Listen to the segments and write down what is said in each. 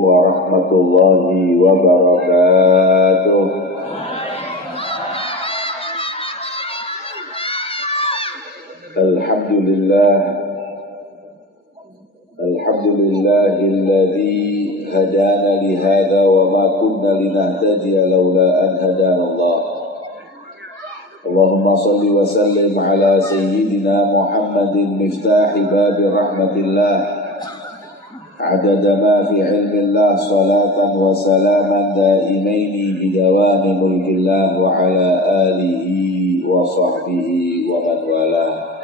warahmatullahi wabarakatuh. Alhamdulillahilladzi hadana li hadza wa ma kunna linahtadiya laula an hadana Allah. Allahumma salli wa sallim ala sayyidina Muhammadin miftahi babi rahmatillah adada ma fi ilmillah salatan wa salaman daimaini bidawami mulkillah wa ala alihi wa sahbihi wa man walah.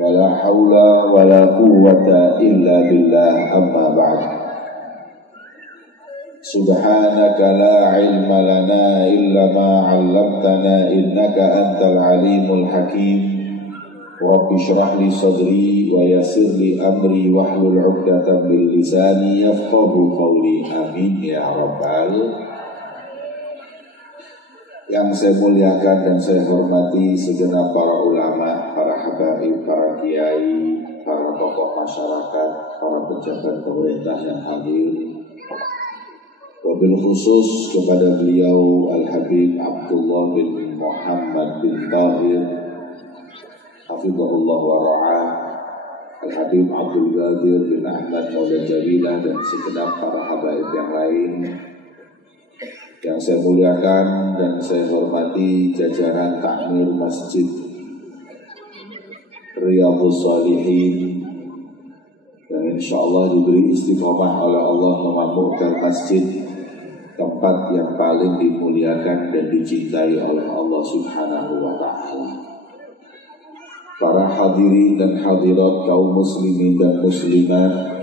Wala hawla wala quwwata illa billah, amma ba'd. Subhanaka la ilma lana illa ma 'allamtana innaka antal alimul hakim. Rabbi shrah li sadri wa yassir li amri wahlul 'uqdatam min lisani yafqahu qawli. Amin ya rabbal. Yang saya muliakan dan saya hormati segenap para ulama, para habaib, para kiai, para tokoh masyarakat, para pejabat pemerintah yang hadir. Wabil khusus kepada beliau Al-Habib Abdullah bin Muhammad bin Tahir hafizahullah wa ra'ah, Al-Habib Abdul Qadir bin Ahmad Maula Jalilah, dan segenap para habaib yang lain. Yang saya muliakan dan saya hormati jajaran takmir Masjid Riyadhus Shalihin yang insyaallah diberi istiqomah oleh Allah memakmurkan masjid, tempat yang paling dimuliakan dan dicintai oleh Allah Subhanahu wa ta'ala. Para hadirin dan hadirat kaum muslimin dan muslimat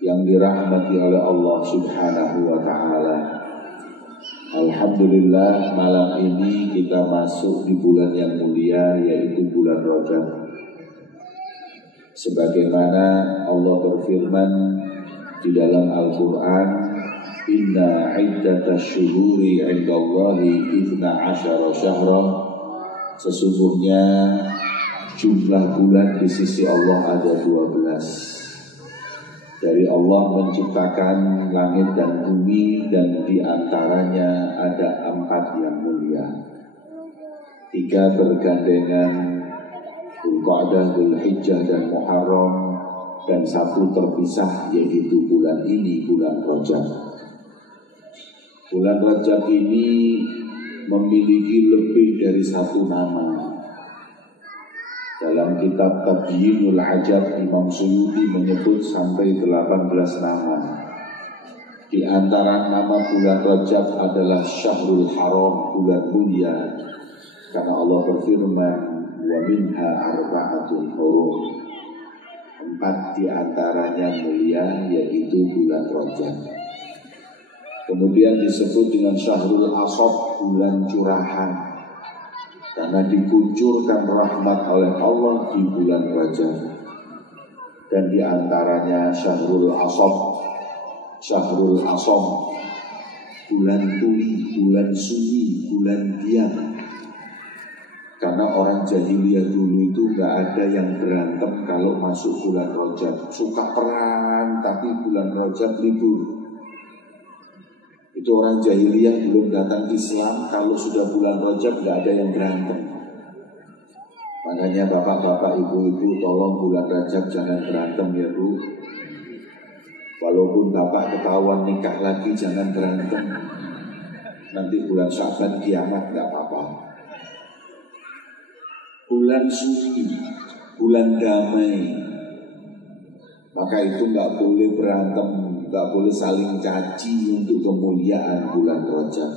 yang dirahmati oleh Allah Subhanahu wa ta'ala. Alhamdulillah, malam ini kita masuk di bulan yang mulia, yaitu bulan Rajab. Sebagaimana Allah berfirman di dalam Al-Quran, Inna iddatash syuhuri indallahi 12 syahra. Sesungguhnya jumlah bulan di sisi Allah ada 12. Dari Allah menciptakan langit dan bumi, dan di antaranya ada 4 yang mulia. 3 bergandengan, Dzulqa'dah, Dzulhijjah dan Muharram, dan 1 terpisah, yaitu bulan ini, bulan Rajab. Bulan Rajab ini memiliki lebih dari 1 nama. Dalam kitab Tabyinul Ajab, Imam Suyuti menyebut sampai 18 nama. Di antara nama bulan Rajab adalah Syahrul Haram, bulan mulia, karena Allah berfirman, wa minha arba'atul hurum. 4 di antaranya mulia, yaitu bulan Rajab. Kemudian disebut dengan Syahrul Asab, bulan curahan, karena dikuncurkan rahmat oleh Allah di bulan Rajab. Dan di antaranya Syahrul Asab, Syahrul Asam, bulan tuli, bulan sunyi, bulan diam. Karena orang jahiliyah dulu itu gak ada yang berantem kalau masuk bulan Rajab. Suka perang, tapi bulan Rajab libur. Itu orang jahiliyah belum datang Islam, kalau sudah bulan Rajab gak ada yang berantem. Makanya bapak-bapak, ibu-ibu, tolong bulan Rajab jangan berantem ya bu. Walaupun bapak ketahuan nikah lagi, jangan berantem. Nanti bulan Sya'ban kiamat gak apa-apa. Bulan suci, bulan damai, maka itu gak boleh berantem, gak boleh saling caci untuk kemuliaan bulan Rajab.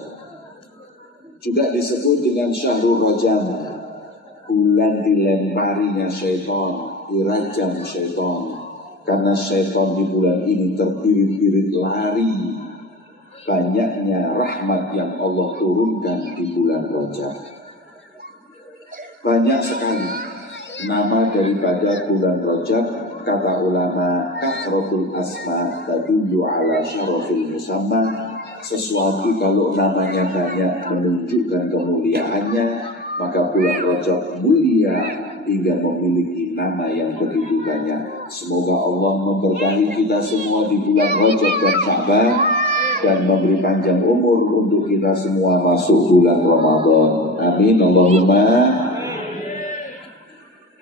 Juga disebut dengan Syahrul Rajab, bulan dilemparinya syaitan, dirajam syaitan. Karena syaitan di bulan ini terbirit-birit lari. Banyaknya rahmat yang Allah turunkan di bulan Rajab. Banyak sekali nama daripada bulan Rajab. Kata ulama, kathratul asma tadullu ala syarafil musamma. Sesuatu kalau namanya banyak menunjukkan kemuliaannya, maka bulan Rajab mulia hingga memiliki nama yang begitu banyak. Semoga Allah memberkahi kita semua di bulan Rajab dan Sya'ban dan memberi panjang umur untuk kita semua masuk bulan Ramadan. Amin Allahumma.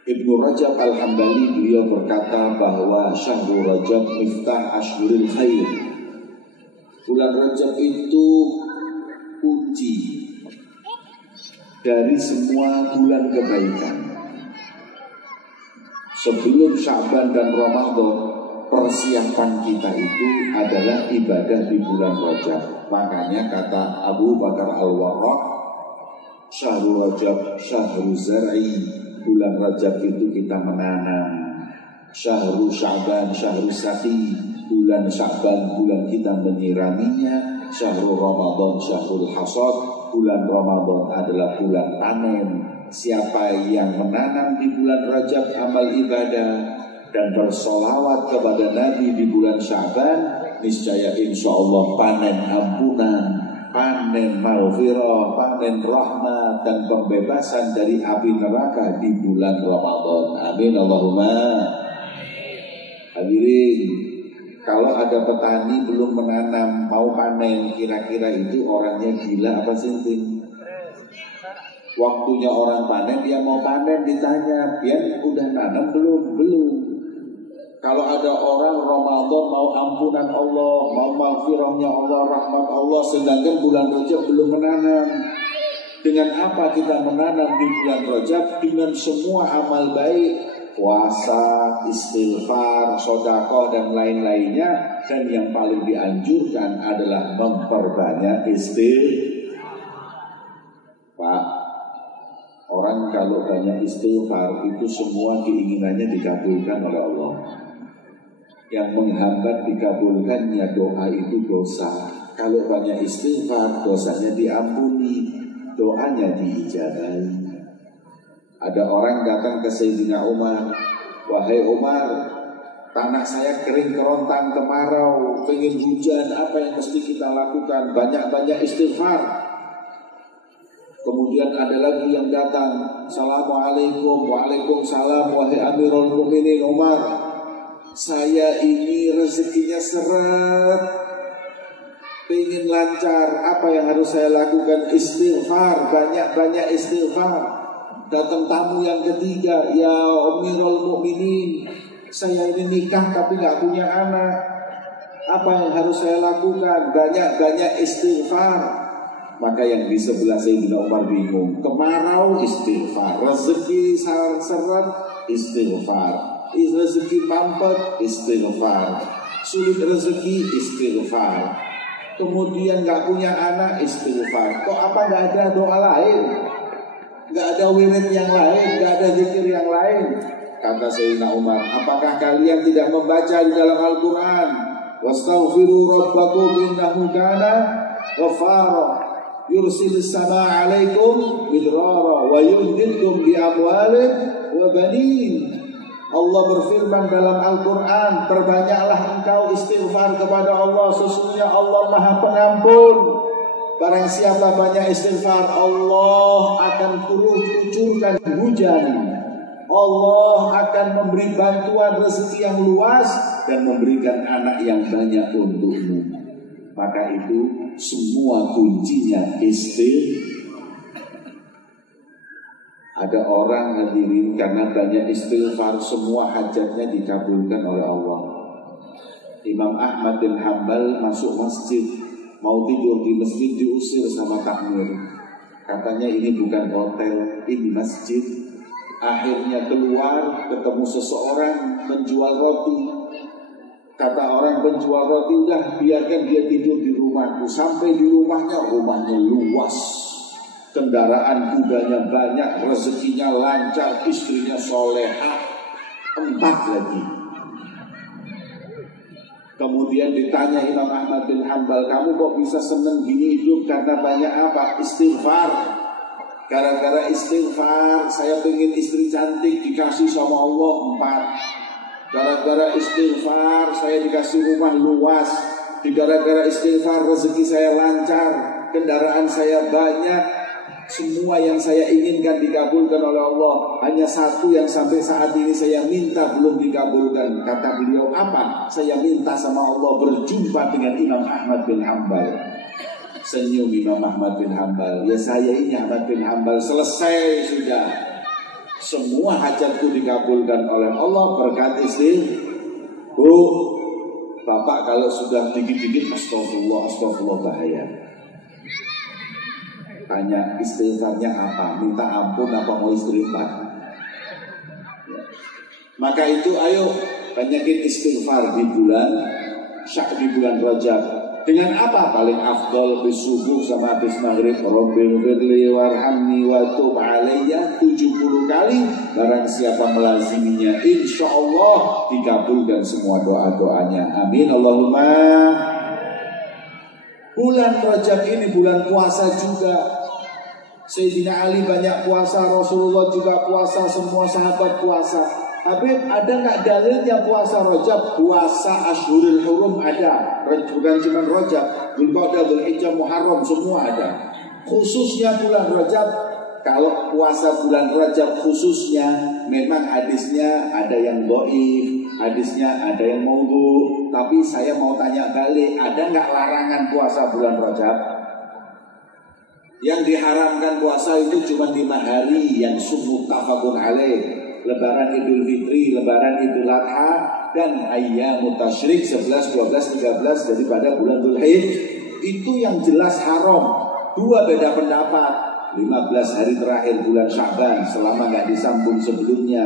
Ibnu Rajab Al-Hambali beliau berkata bahwa Syahrul Rajab miftah ashhuril khair. Bulan Rajab itu kunci dari semua bulan kebaikan. Sebelum Sya'ban dan Ramadan, persiapan kita itu adalah ibadah di bulan Rajab. Makanya kata Abu Bakar Al-Warraq, Syahrul Rajab syahrul zar'i. Bulan Rajab itu kita menanam. Syahrul Sya'ban syahrul saqi. Bulan Sya'ban bulan kita menyiraminya. Syahrul Ramadan syahrul hasad. Bulan Ramadan adalah bulan panen. Siapa yang menanam di bulan Rajab amal ibadah dan bersolawat kepada Nabi di bulan Sya'ban, niscaya insya Allah panen ampunan, panen maghfirah, panen rahmat dan pembebasan dari api neraka di bulan Ramadan. Amin Allahumma. Hadirin, kalau ada petani belum menanam mau panen, kira-kira itu orangnya gila apa sinting? Waktunya orang panen, dia mau panen ditanya, "Pian udah nanam belum?" Belum. Kalau ada orang Ramadan mau ampunan Allah, mau maghfirahnya Allah, rahmat Allah, sedangkan bulan Rajab belum menanam. Dengan apa kita menanam di bulan Rajab? Dengan semua amal baik, puasa, istighfar, sedekah dan lain-lainnya. Dan yang paling dianjurkan adalah memperbanyak Pak, orang kalau banyak istighfar itu semua keinginannya dikabulkan oleh Allah. Yang menghambat dikabulkannya doa itu dosa. Kalau banyak istighfar, dosanya diampuni, doanya diijabahi. Ada orang datang ke Sayyidina Umar, "Wahai Umar, tanah saya kering kerontang kemarau, pengen hujan, apa yang mesti kita lakukan?" Banyak-banyak istighfar. Kemudian ada lagi yang datang, "Assalamualaikum." "Waalaikumsalam wahai Amirul Mukminin Umar, saya ini rezekinya seret, pengen lancar, apa yang harus saya lakukan?" Istighfar, banyak-banyak istighfar. Datang tamu yang ketiga, "Ya Amirul Mukminin, saya ini nikah tapi gak punya anak, apa yang harus saya lakukan?" Banyak-banyak istighfar. Maka yang di sebelah Sayyidina Umar bingung. Kemarau istighfar, rezeki seret istighfar, rezeki mampet istighfar, sulit rezeki istighfar, kemudian gak punya anak istighfar. Kok apa gak ada doa lain? Gak ada wirid yang lain, gak ada zikir yang lain? Kata Sayyidina Umar, apakah kalian tidak membaca di dalam Al-Quran, "Wastaghfiru rabbakum innahu kana ghafara yursilis sama alaikum bidrara wa yumdidkum bi amwalin wa banin." Allah berfirman dalam Al-Quran, perbanyaklah engkau istighfar kepada Allah, sesungguhnya Allah Maha Pengampun. Barang siapa banyak istighfar, Allah akan kucurkan hujan, Allah akan memberi bantuan rezeki yang luas dan memberikan anak yang banyak untukmu. Maka itu semua kuncinya istighfar. Ada orang hadirin karena banyak istighfar semua hajatnya dikabulkan oleh Allah. Imam Ahmad bin Hanbal masuk masjid, mau tidur di masjid diusir sama takmir. Katanya ini bukan hotel, ini masjid. Akhirnya keluar ketemu seseorang menjual roti. Kata orang penjual roti, udah biarkan dia tidur di rumahku. Sampai di rumahnya luas, kendaraan kudanya banyak, rezekinya lancar, istrinya solehah, 4 lagi. Kemudian ditanya Imam Ahmad bin Hanbal, kamu kok bisa seneng gini hidup karena banyak apa? Istighfar. Gara-gara istighfar saya pengen istri cantik dikasih sama Allah 4. Gara-gara istighfar saya dikasih rumah luas. Gara-gara istighfar rezeki saya lancar, kendaraan saya banyak. Semua yang saya inginkan dikabulkan oleh Allah. Hanya satu yang sampai saat ini saya minta belum dikabulkan. Kata beliau, apa? Saya minta sama Allah berjumpa dengan Imam Ahmad bin Hanbal. Senyum Imam Ahmad bin Hanbal. Ya saya ini Ahmad bin Hanbal, selesai sudah. Semua hajatku dikabulkan oleh Allah berkat istri. Bu, Bapak kalau sudah dikit-dikit astagfirullah bahaya. Tanya istighfarnya apa? Minta ampun apa mau istighfar? Ya. Maka itu ayo banyakin istighfar di bulan Rajab. Dengan apa? Paling afdol habis subuh sama habis maghrib. Rabbil firli warhamni wa tub alayya 70 kali. Barang siapa melaziminya, insya Allah dikabulkan semua doa-doanya. Amin Allahumma. Bulan Rajab ini bulan puasa juga. Sayyidina Ali banyak puasa, Rasulullah juga puasa, semua sahabat puasa. Habib, ada nggak dalilnya puasa Rajab? Puasa Ashhurul Hurum ada, bukan cuma Rajab, Dzulqa'dah, Dzulhijjah, Muharram semua ada. Khususnya bulan Rajab, kalau puasa bulan Rajab khususnya, memang hadisnya ada yang dhaif, hadisnya ada yang maudhu. Tapi saya mau tanya balik, ada nggak larangan puasa bulan Rajab? Yang diharamkan puasa itu cuma 5 hari yang muttafaqun alaih. Lebaran Idul Fitri, Lebaran Idul Adha, dan ayyamut tasyrik 11, 12, 13 daripada bulan Dzulhijjah. Itu yang jelas haram. Dua beda pendapat. 15 hari terakhir bulan Sya'ban selama nggak disambung sebelumnya.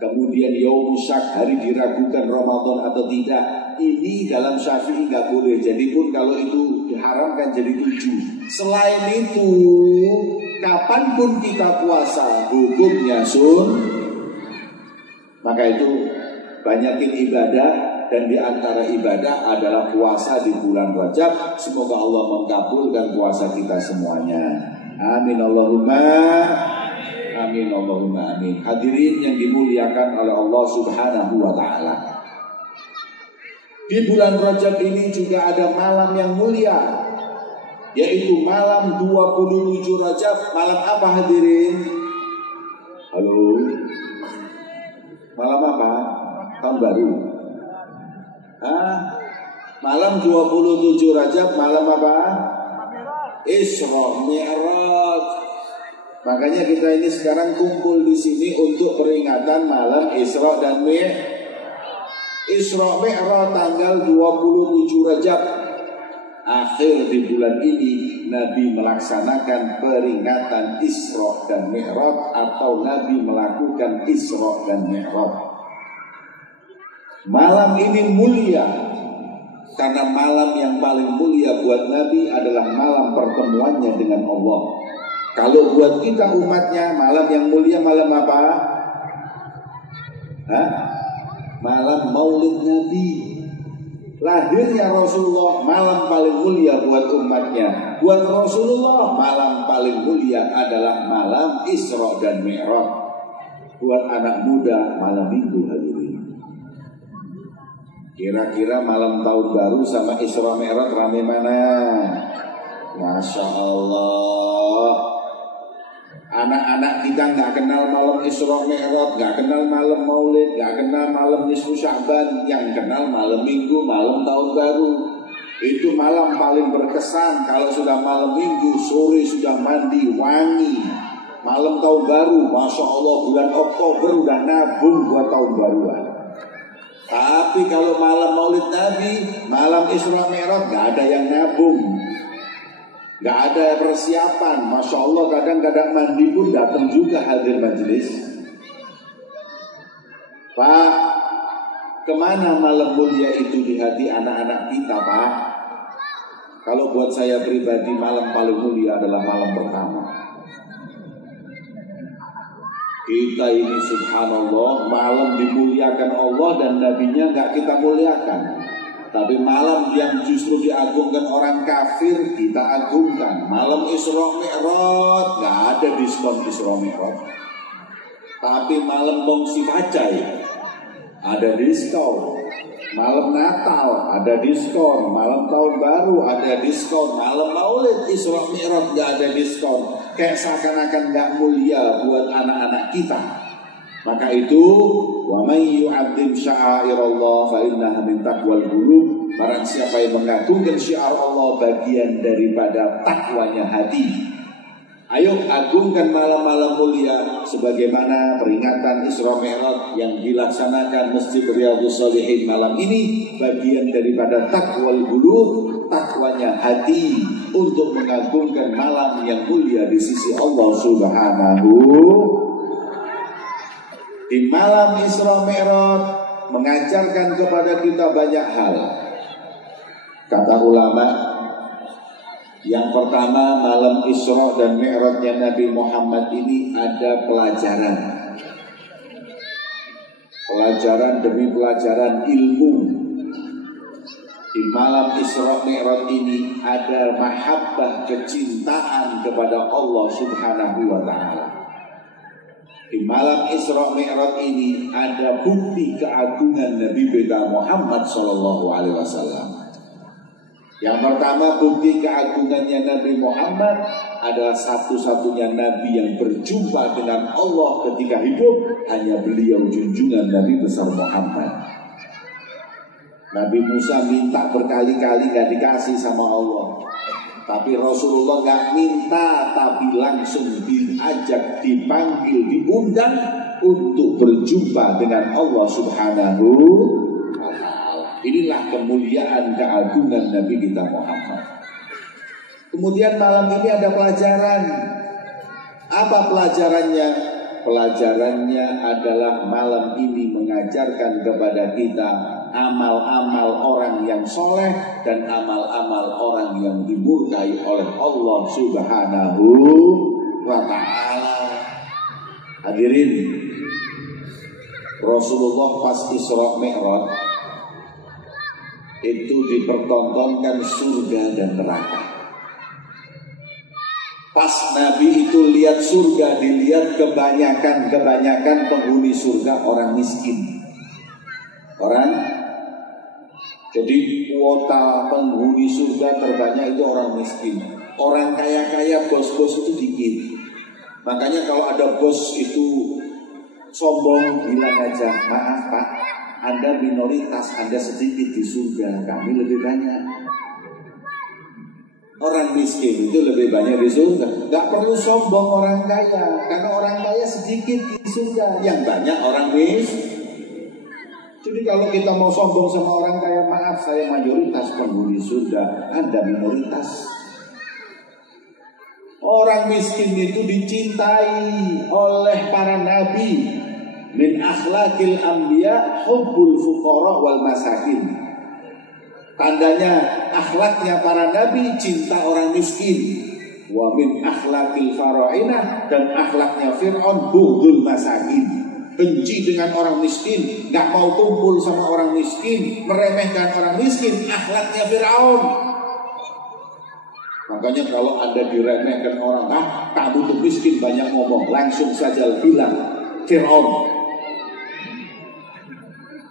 Kemudian Yaum Syak, hari diragukan Ramadan atau tidak. Ini dalam Syafi'i nggak boleh. Jadi pun kalau itu diharamkan jadi 7. Selain itu, kapanpun kita puasa, hukumnya Maka itu banyakin ibadah, dan di antara ibadah adalah puasa di bulan Rajab. Semoga Allah mengabulkan puasa kita semuanya. Amin Allahumma. Amin Allahumma amin. Hadirin yang dimuliakan oleh Allah Subhanahu wa ta'ala. Di bulan Rajab ini juga ada malam yang mulia, yaitu malam 27 Rajab. Malam apa hadirin? Halo? Malam apa? Tahun baru. Malam 27 Rajab, malam apa? Isra Mi'raj. Makanya kita ini sekarang kumpul di sini untuk peringatan malam Isra dan Mi'raj. Isra Mi'raj tanggal 27 Rajab. Akhir di bulan ini Nabi melaksanakan peringatan Isra dan Mi'raj, atau Nabi melakukan Isra dan Mi'raj. Malam ini mulia karena malam yang paling mulia buat Nabi adalah malam pertemuannya dengan Allah. Kalau buat kita umatnya, malam yang mulia malam apa? Malam Maulid Nabi. Lahirnya Rasulullah malam paling mulia buat umatnya. Buat Rasulullah malam paling mulia adalah malam Isra dan Mi'raj. Buat anak muda malam Minggu hadirin. Kira-kira malam tahun baru sama Isra Mi'raj rame mana? Masya Allah. Anak-anak kita nggak kenal malam Isra Mi'raj, nggak kenal malam Maulid, nggak kenal malam Nisfu Sya'ban, yang kenal malam Minggu, malam tahun baru. Itu malam paling berkesan. Kalau sudah malam Minggu, sore sudah mandi wangi. Malam tahun baru, Masya Allah, bulan Oktober udah nabung buat tahun baruan. Tapi kalau malam Maulid Nabi, malam Isra Mi'raj, nggak ada yang nabung, nggak ada persiapan. Masya Allah, kadang-kadang mandi pun datang juga hadir majelis. Pak, kemana malam mulia itu di hati anak-anak kita, Pak? Kalau buat saya pribadi, malam paling mulia adalah malam pertama. Kita ini subhanallah, malam dimuliakan Allah dan nabinya nggak kita muliakan. Tapi malam yang justru diagungkan orang kafir, kita agungkan. Malam Isra Mi'raj, gak ada diskon Isra Mi'raj. Tapi malam Bongsi Pacai, ada diskon. Malam Natal, ada diskon. Malam Tahun Baru, ada diskon. Malam Maulid Isra Mi'raj, gak ada diskon. kayak seakan-akan nggak mulia buat anak-anak kita. Maka itu, wa may yu'azzim sya'airallah fa innaha min taqwal qulub. Barang siapa yang mengagungkan syiar Allah, bagian daripada takwanya hati. Ayo agungkan malam-malam mulia sebagaimana peringatan Isra Mi'raj yang dilaksanakan Masjid Riyadhus Shalihin malam ini, bagian daripada taqwal qulub, takwanya hati untuk mengagungkan malam yang mulia di sisi Allah Subhanahu. Di malam Isra Mi'raj mengajarkan kepada kita banyak hal. Kata ulama, yang pertama, malam Isra dan Mi'rajnya Nabi Muhammad ini ada pelajaran. Pelajaran demi pelajaran ilmu. Di malam Isra Mi'raj ini ada mahabbah, kecintaan kepada Allah Subhanahu wa ta'ala. Di malam Isra Mi'raj ini ada bukti keagungan Nabi kita Muhammad sallallahu alaihi wasallam. Yang pertama, bukti keagungannya Nabi Muhammad adalah satu-satunya Nabi yang berjumpa dengan Allah ketika hidup, hanya beliau junjungan Nabi besar Muhammad. Nabi Musa minta berkali-kali gak dikasih sama Allah. Tapi Rasulullah gak minta, tapi langsung diajak, dipanggil, diundang untuk berjumpa dengan Allah Subhanahu wa ta'ala. Inilah kemuliaan keagungan Nabi kita Muhammad. Kemudian malam ini ada pelajaran. Apa pelajarannya? Pelajarannya adalah malam ini mengajarkan kepada kita amal-amal orang yang soleh dan amal-amal orang yang dimurkai oleh Allah Subhanahu wa ta'ala. Hadirin, Rasulullah pas Isra Mi'raj itu dipertontonkan surga dan neraka. Pas Nabi itu lihat surga, dilihat kebanyakan penghuni surga orang miskin. Jadi kuota penghuni surga terbanyak itu orang miskin. Orang kaya-kaya, bos-bos itu dikit. Makanya kalau ada bos itu sombong, bilang aja, maaf Pak, Anda minoritas, Anda sedikit di surga, kami lebih banyak. Orang miskin itu lebih banyak di surga. Gak perlu sombong orang kaya, karena orang kaya sedikit di surga, yang banyak orang miskin. Jadi kalau kita mau sombong sama orang kaya, maaf, saya mayoritas penghuni surga, Anda minoritas. Orang miskin itu dicintai oleh para nabi. Min akhlaqil anbiya hubbul fuqara wal masakin. Tandanya akhlaknya para nabi cinta orang miskin. Wa min akhlaqil farainah, dan akhlaknya Fir'aun bughdul masakin. Benci dengan orang miskin, gak mau kumpul sama orang miskin, meremehkan orang miskin. Akhlaknya Fir'aun. Makanya kalau Anda diremehkan orang, kamu tuh miskin, banyak ngomong, langsung saja bilang Fir'aun.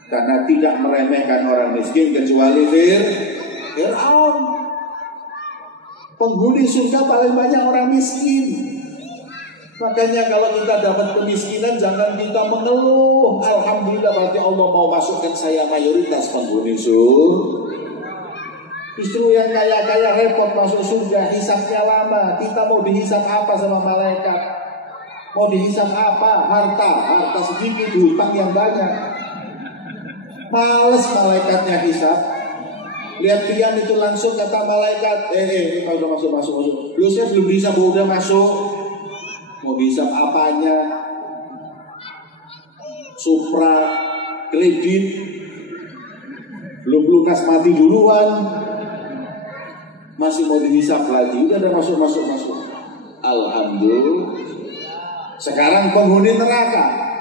Karena tidak meremehkan orang miskin kecuali Fir'aun. Penghuni surga paling banyak orang miskin. Makanya kalau kita dapat kemiskinan, jangan kita mengeluh. Alhamdulillah, berarti Allah mau masukkan saya mayoritas penghuni surga. Justru yang kaya-kaya repot masuk surga, hisabnya lama. Kita mau dihisab apa sama malaikat? Mau dihisab apa? Harta sedikit, hutang yang banyak. Males malaikatnya hisab. Lihat pian itu langsung kata malaikat, udah masuk. Lu saya belum bisa, udah masuk. Mau hisab apanya? Supra, kredit, belum lunas mati duluan, masih mau dihisab lagi. Udah ada masuk. Alhamdulillah. Sekarang penghuni neraka.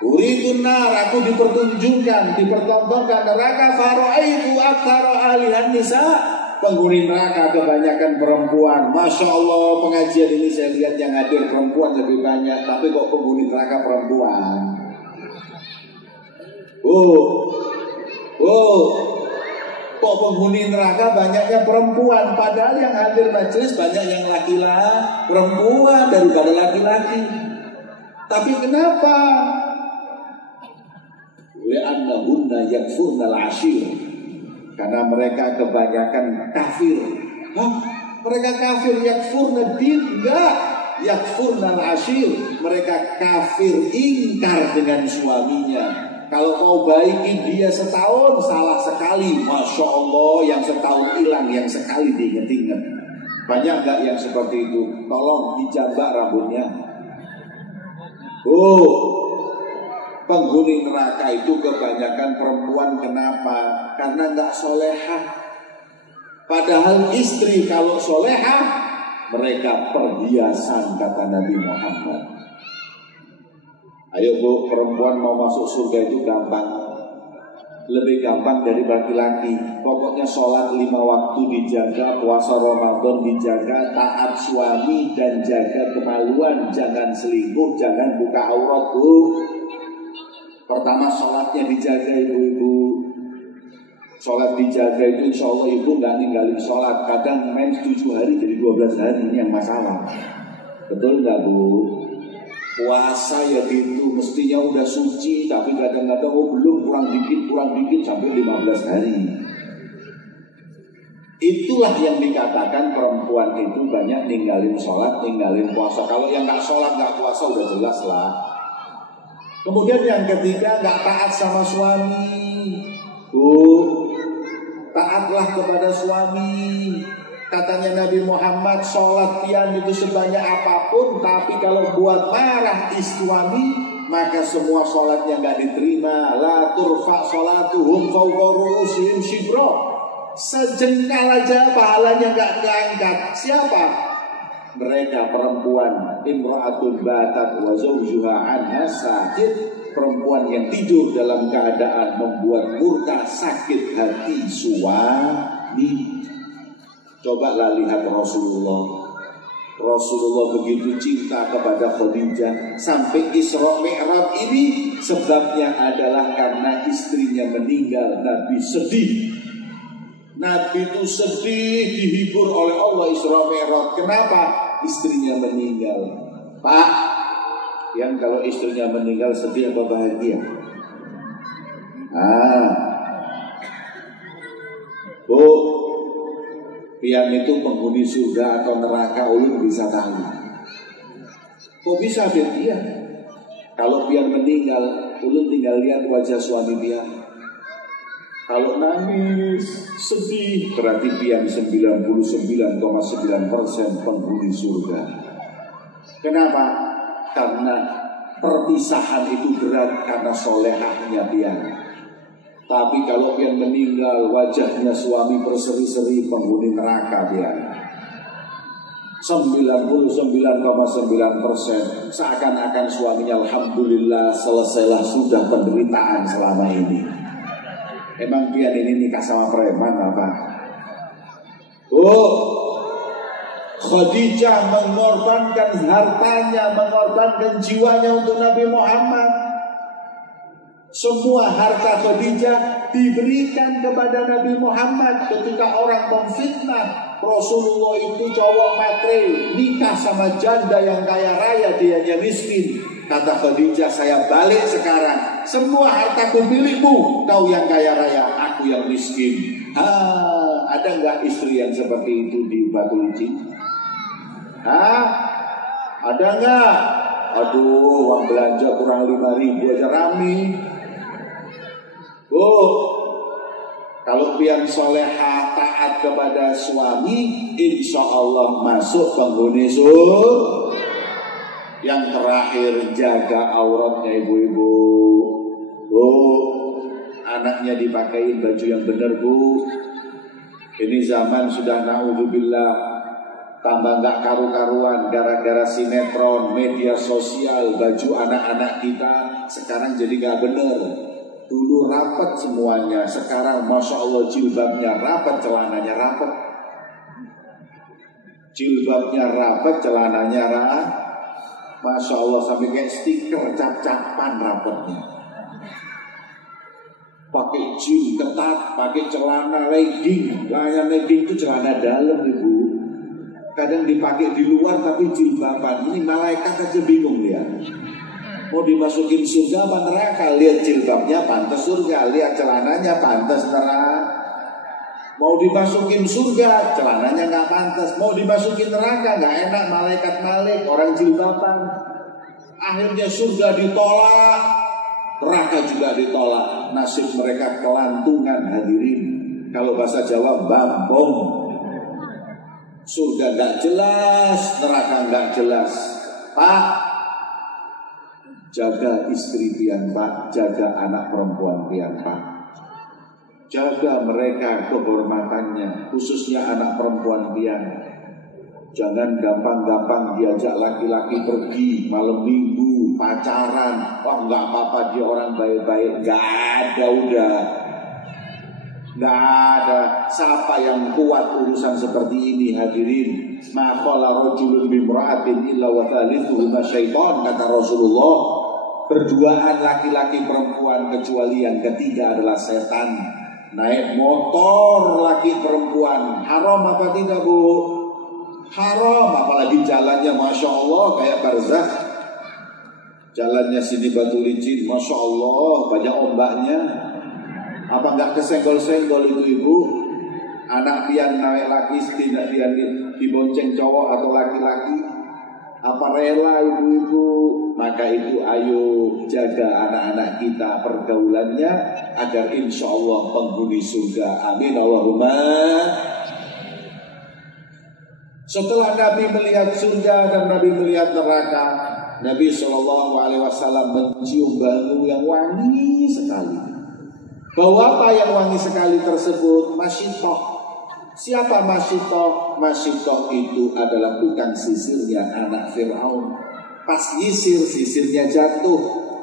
Uridun nar, aku dipertontonkan neraka. Faraitu aktsara ahlihan nisa, penghuni neraka kebanyakan perempuan. Masya Allah, pengajian ini saya lihat yang hadir perempuan lebih banyak, tapi kok penghuni neraka perempuan? Kok penghuni neraka banyaknya perempuan, padahal yang hadir majelis banyak yang laki-laki, perempuan daripada laki-laki. Tapi kenapa? Li'annahunna yakfurnal ashir. Karena mereka kebanyakan kafir. Hah? Mereka kafir yakfurna din? Enggak. Yakfurnal ashir. Mereka kafir ingkar dengan suaminya. Kalau kau baiki dia setahun, salah sekali. Masya Allah, yang setahun hilang, yang sekali diinget-inget. Banyak gak yang seperti itu? Tolong dijambak rambutnya. Penghuni neraka itu kebanyakan perempuan. Kenapa? Karena gak solehah. Padahal istri kalau solehah, mereka perhiasan, kata Nabi Muhammad. Ayo bu, perempuan mau masuk surga itu gampang. Lebih gampang dari laki-laki. Pokoknya sholat 5 waktu dijaga, puasa Ramadan dijaga, taat suami dan jaga kemaluan. Jangan selingkuh, jangan buka aurat bu. Pertama sholatnya dijaga ibu-ibu. Sholat dijaga itu insya Allah ibu gak ninggalin sholat. Kadang main 7 hari jadi 12 hari, ini yang masalah. Betul gak bu? Puasa ya gitu, mestinya udah suci, tapi kadang-kadang belum, kurang dikit sampai 15 hari. Itulah yang dikatakan perempuan itu banyak ninggalin sholat, ninggalin puasa. Kalau yang gak sholat, gak puasa udah jelas lah. Kemudian yang ketiga, gak taat sama suami. Taatlah kepada suami. Katanya Nabi Muhammad, sholat pian itu sebanyak apapun, tapi kalau buat marah suami, maka semua sholatnya gak diterima. La turfa sholatuhum fawqa ru'usihim shibra. Sejengkal aja pahalanya gak keangkat. Siapa? Mereka perempuan. Imra'atun batat wa zawjuha anha sakit. Perempuan yang tidur dalam keadaan membuat murka, sakit hati suami. Cobalah lihat Rasulullah. Rasulullah begitu cinta kepada Khadijah sampai Isra Mi'raj ini sebabnya adalah karena istrinya meninggal. Nabi sedih. Nabi itu sedih, dihibur oleh Allah Isra Mi'raj. Kenapa? Istrinya meninggal. Pak, yang kalau istrinya meninggal sedih apa bahagia? Pian itu penghuni surga atau neraka, ulun bisa tahu. Kok bisa Pian? Iya. Kalau Pian meninggal, ulun tinggal lihat wajah suami Pian. Kalau nangis, sedih, berarti Pian 99,9% penghuni surga. Kenapa? Karena perpisahan itu berat karena solehahnya Pian. Tapi kalau Pian meninggal, wajahnya suami berseri-seri, penghuni neraka Pian. 99,9% seakan-akan suaminya alhamdulillah selesailah sudah penderitaan selama ini. Emang Pian ini nikah sama preman apa? Khadijah mengorbankan hartanya, mengorbankan jiwanya untuk Nabi Muhammad. Semua harta Khadijah diberikan kepada Nabi Muhammad. Ketika orang memfitnah Rasulullah itu cowok matre, nikah sama janda yang kaya raya, dianya miskin. Kata Khadijah, saya balik sekarang, semua hartaku milikmu, kau yang kaya raya, aku yang miskin. Ada nggak istri yang seperti itu di Batu Licin? Ada nggak? Aduh, uang belanja kurang 5.000 aja rame. Kalau Pian solehah taat kepada suami, insya Allah masuk penghuni surga. Yang terakhir, jaga auratnya ibu-ibu. Anaknya dipakein baju yang benar bu. Ini zaman sudah na'udzubillah, tambah gak karu-karuan gara-gara sinetron, media sosial, baju anak-anak kita sekarang jadi gak bener. Dulu rapat semuanya, sekarang Masya Allah jilbabnya rapat, celananya rapat. Jilbabnya rapat, celananya rapat. Masya Allah sampai kayak stiker cap-capan rapatnya. pakai jeans ketat, pakai celana legging. Yang legging itu celana dalam ibu. Kadang dipakai di luar tapi jilbaban. Ini malaikat aja bingung ya. Mau dimasukin surga apa neraka? Lihat jilbabnya pantas surga, lihat celananya pantas neraka. Mau dimasukin surga, celananya nggak pantas. Mau dimasukin neraka, nggak enak, malaikat malik, orang jilbaban. Akhirnya surga ditolak, neraka juga ditolak. Nasib mereka kelantungan hadirin. Kalau bahasa Jawa, bambong. Surga nggak jelas, neraka nggak jelas. Pak, jaga istri pian Pak, jaga anak perempuan pian Pak. Jaga mereka kehormatannya, khususnya anak perempuan pian. Jangan gampang-gampang diajak laki-laki pergi malam minggu, pacaran. Oh nggak apa-apa, dia orang baik-baik. Nggak ada udah. Nggak ada. Siapa yang kuat urusan seperti ini hadirin? Ma qala rajulun bimra'atin illa wa thalithuhuma syaitan, kata Rasulullah. Berduaan laki-laki perempuan kecuali yang ketiga adalah setan. Naik motor laki perempuan haram apa tidak bu? Haram, apalagi jalannya Masya Allah kayak barzakh. Jalannya sini batu licin, Masya Allah banyak ombaknya. Apa enggak kesenggol-senggol itu ibu? Anak pian naik laki tidak pian dibonceng cowok atau laki-laki? Apa rela ibu-ibu? Maka itu ayo jaga anak-anak kita pergaulannya agar insya Allah penghuni surga. Amin Allahumma. Setelah Nabi melihat surga dan Nabi melihat neraka, Nabi SAW mencium bau yang wangi sekali. Bau apa yang wangi sekali tersebut? Masyitoh. Siapa Masyitoh? Masyitoh itu adalah tukang sisirnya anak Fir'aun. Pas nyisir, sisirnya jatuh,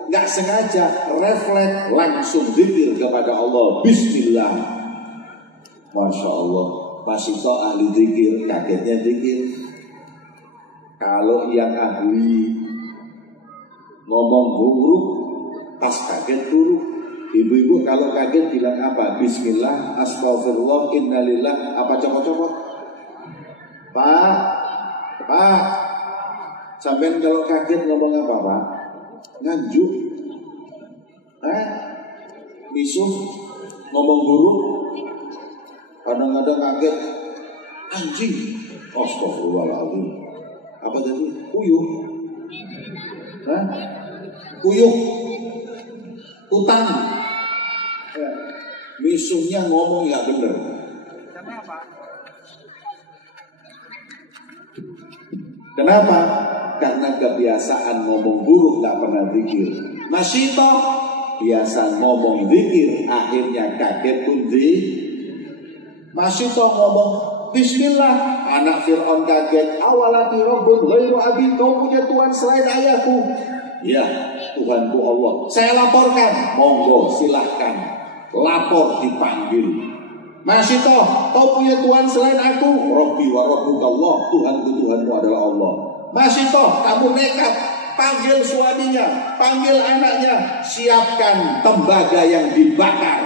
nggak sengaja, refleks, langsung zikir kepada Allah. Bismillah. Masya Allah. Masyitoh ahli zikir, kagetnya zikir. Kalau yang ahli ngomong huruf, pas kaget huruf. Ibu-ibu kalau kaget bilang apa? Bismillah, astagfirullah, innalillah. Apa copot-copot? Pak, sampean kalau kaget ngomong apa Pak? Nganjuk. Misuh, ngomong huruf. Kadang-kadang kaget, anjing. Astagfirullahaladzim. Apa tadi? Kuyuh. Kuyuh. Utang. Misuhnya ngomong ya bener. Kenapa? Karena kebiasaan ngomong buruk gak pernah zikir. Masyitoh biasa ngomong zikir, akhirnya kaget pun Masyitoh ngomong Bismillah, anak Fir'aun kaget. Awalati Rabbun ghairu abi, kau punya Tuhan selain ayahku. Ya, Tuhanku Allah. Saya laporkan. Monggo silahkan. Lapor dipanggil. Masyitoh, kau punya Tuhan selain aku. Rabbi wa rabbukallah, Tuhanku Tuhanmu adalah Allah. Masyitoh, kamu nekat. Panggil suaminya, panggil anaknya. Siapkan tembaga yang dibakar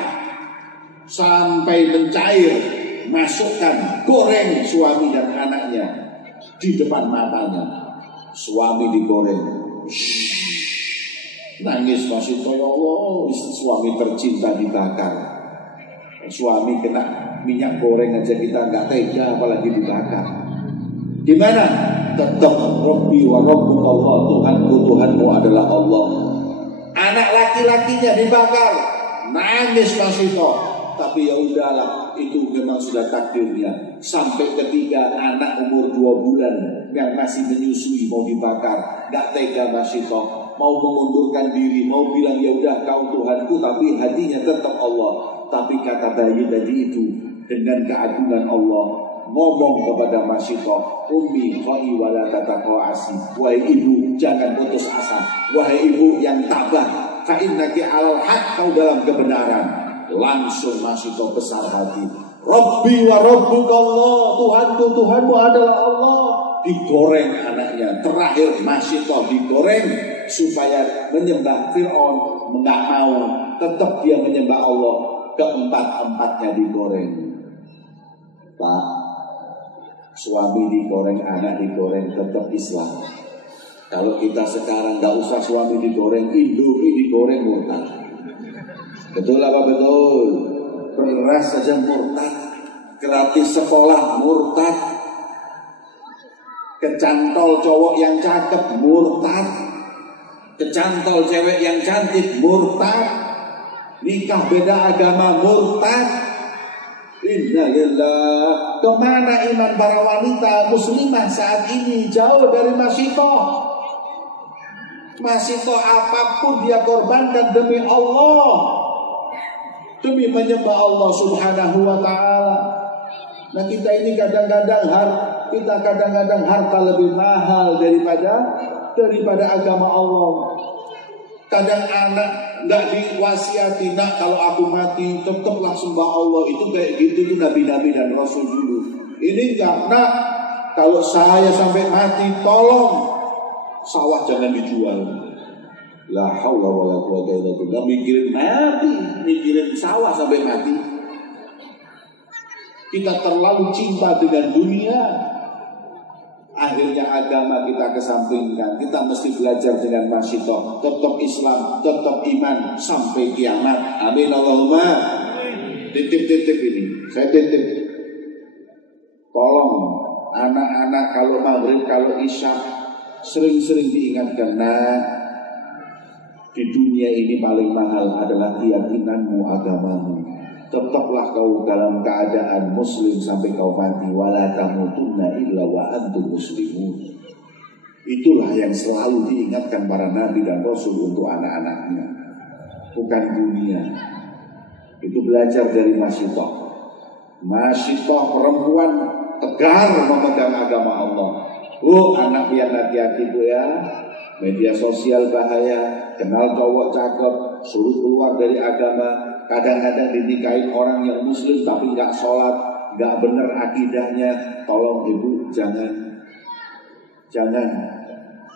sampai mencair. Masukkan, goreng suami dan anaknya di depan matanya. Suami digoreng. Nangis Masyitoh, ya Allah, suami tercinta dibakar. Suami kena minyak goreng aja kita nggak tega, apalagi dibakar. Gimana? Tetap Rabbi wa rabbukallah, Tuhanku Tuhanmu adalah Allah. Anak laki-lakinya dibakar, nangis Masyitoh. Tapi ya udahlah, itu memang sudah takdirnya. Sampai ketiga anak umur 2 bulan yang masih menyusui mau dibakar, nggak tega Masyitoh. Mau mengundurkan diri, mau bilang ya udah kau Tuhanku, tapi hatinya tetap Allah. Tapi kata bayi tadi itu dengan keagungan Allah ngomong kepada Masyitoh, Ummi khoi wala tataqa'asi. Wahai ibu, jangan putus asa. Wahai ibu yang tabah, fa innaki 'alal haq, kau dalam kebenaran. Langsung Masyitoh besar hati. Rabbi wa rabbukallah, Tuhanku Tuhanmu adalah Allah. Digoreng anaknya. Terakhir Masyitoh digoreng supaya menyembah Fir'aun, enggak mau. tetap dia menyembah Allah, keempat-empatnya digoreng. Pak, suami digoreng, anak digoreng, tetap Islam. Kalau kita sekarang nggak usah suami digoreng, Indomie digoreng, murtad. Betul apa betul? Beras saja murtad, gratis sekolah murtad, kecantol cowok yang cakep murtad, kecantol cewek yang cantik murtad, nikah beda agama murtad. Innalillah. Kemana iman para wanita muslimah saat ini? Jauh dari masyitoh. Masyitoh apapun dia korbankan demi Allah, demi menyembah Allah subhanahu wa ta'ala. Nah kita ini kadang-kadang harta lebih mahal daripada agama Allah. Kadang anak nggak diwasiati, nak kalau aku mati tetaplah sembah Allah. Itu kayak gitu tuh nabi-nabi dan rasul dulu. Ini enggak, nak kalau saya sampai mati tolong sawah jangan dijual. La haula wala quwwata illa billah. Mikirin mati, mikirin sawah sampai mati. Kita terlalu cinta dengan dunia, akhirnya agama kita kesampingkan. Kita mesti belajar dengan masyitoh, tetap Islam, tetap iman sampai kiamat. Amin Allahumma. Titip-titip ini, saya titip. Tolong anak-anak kalau maghrib, kalau isya, sering-sering diingatkan, nah di dunia ini paling mahal adalah keyakinanmu, agamamu. Tetaplah kau dalam keadaan muslim sampai kau mati. Wala tamutunna illa wa antum muslimun. Itulah yang selalu diingatkan para nabi dan rasul untuk anak-anaknya, bukan dunia. Itu belajar dari masyitoh. Masyitoh perempuan tegar memegang agama Allah. Anak pian hati-hati bu ya. Media sosial bahaya. Kenal cowok cakep, suruh keluar dari agama. Kadang-kadang dinikahin orang yang muslim tapi nggak sholat, nggak bener akidahnya. Tolong ibu jangan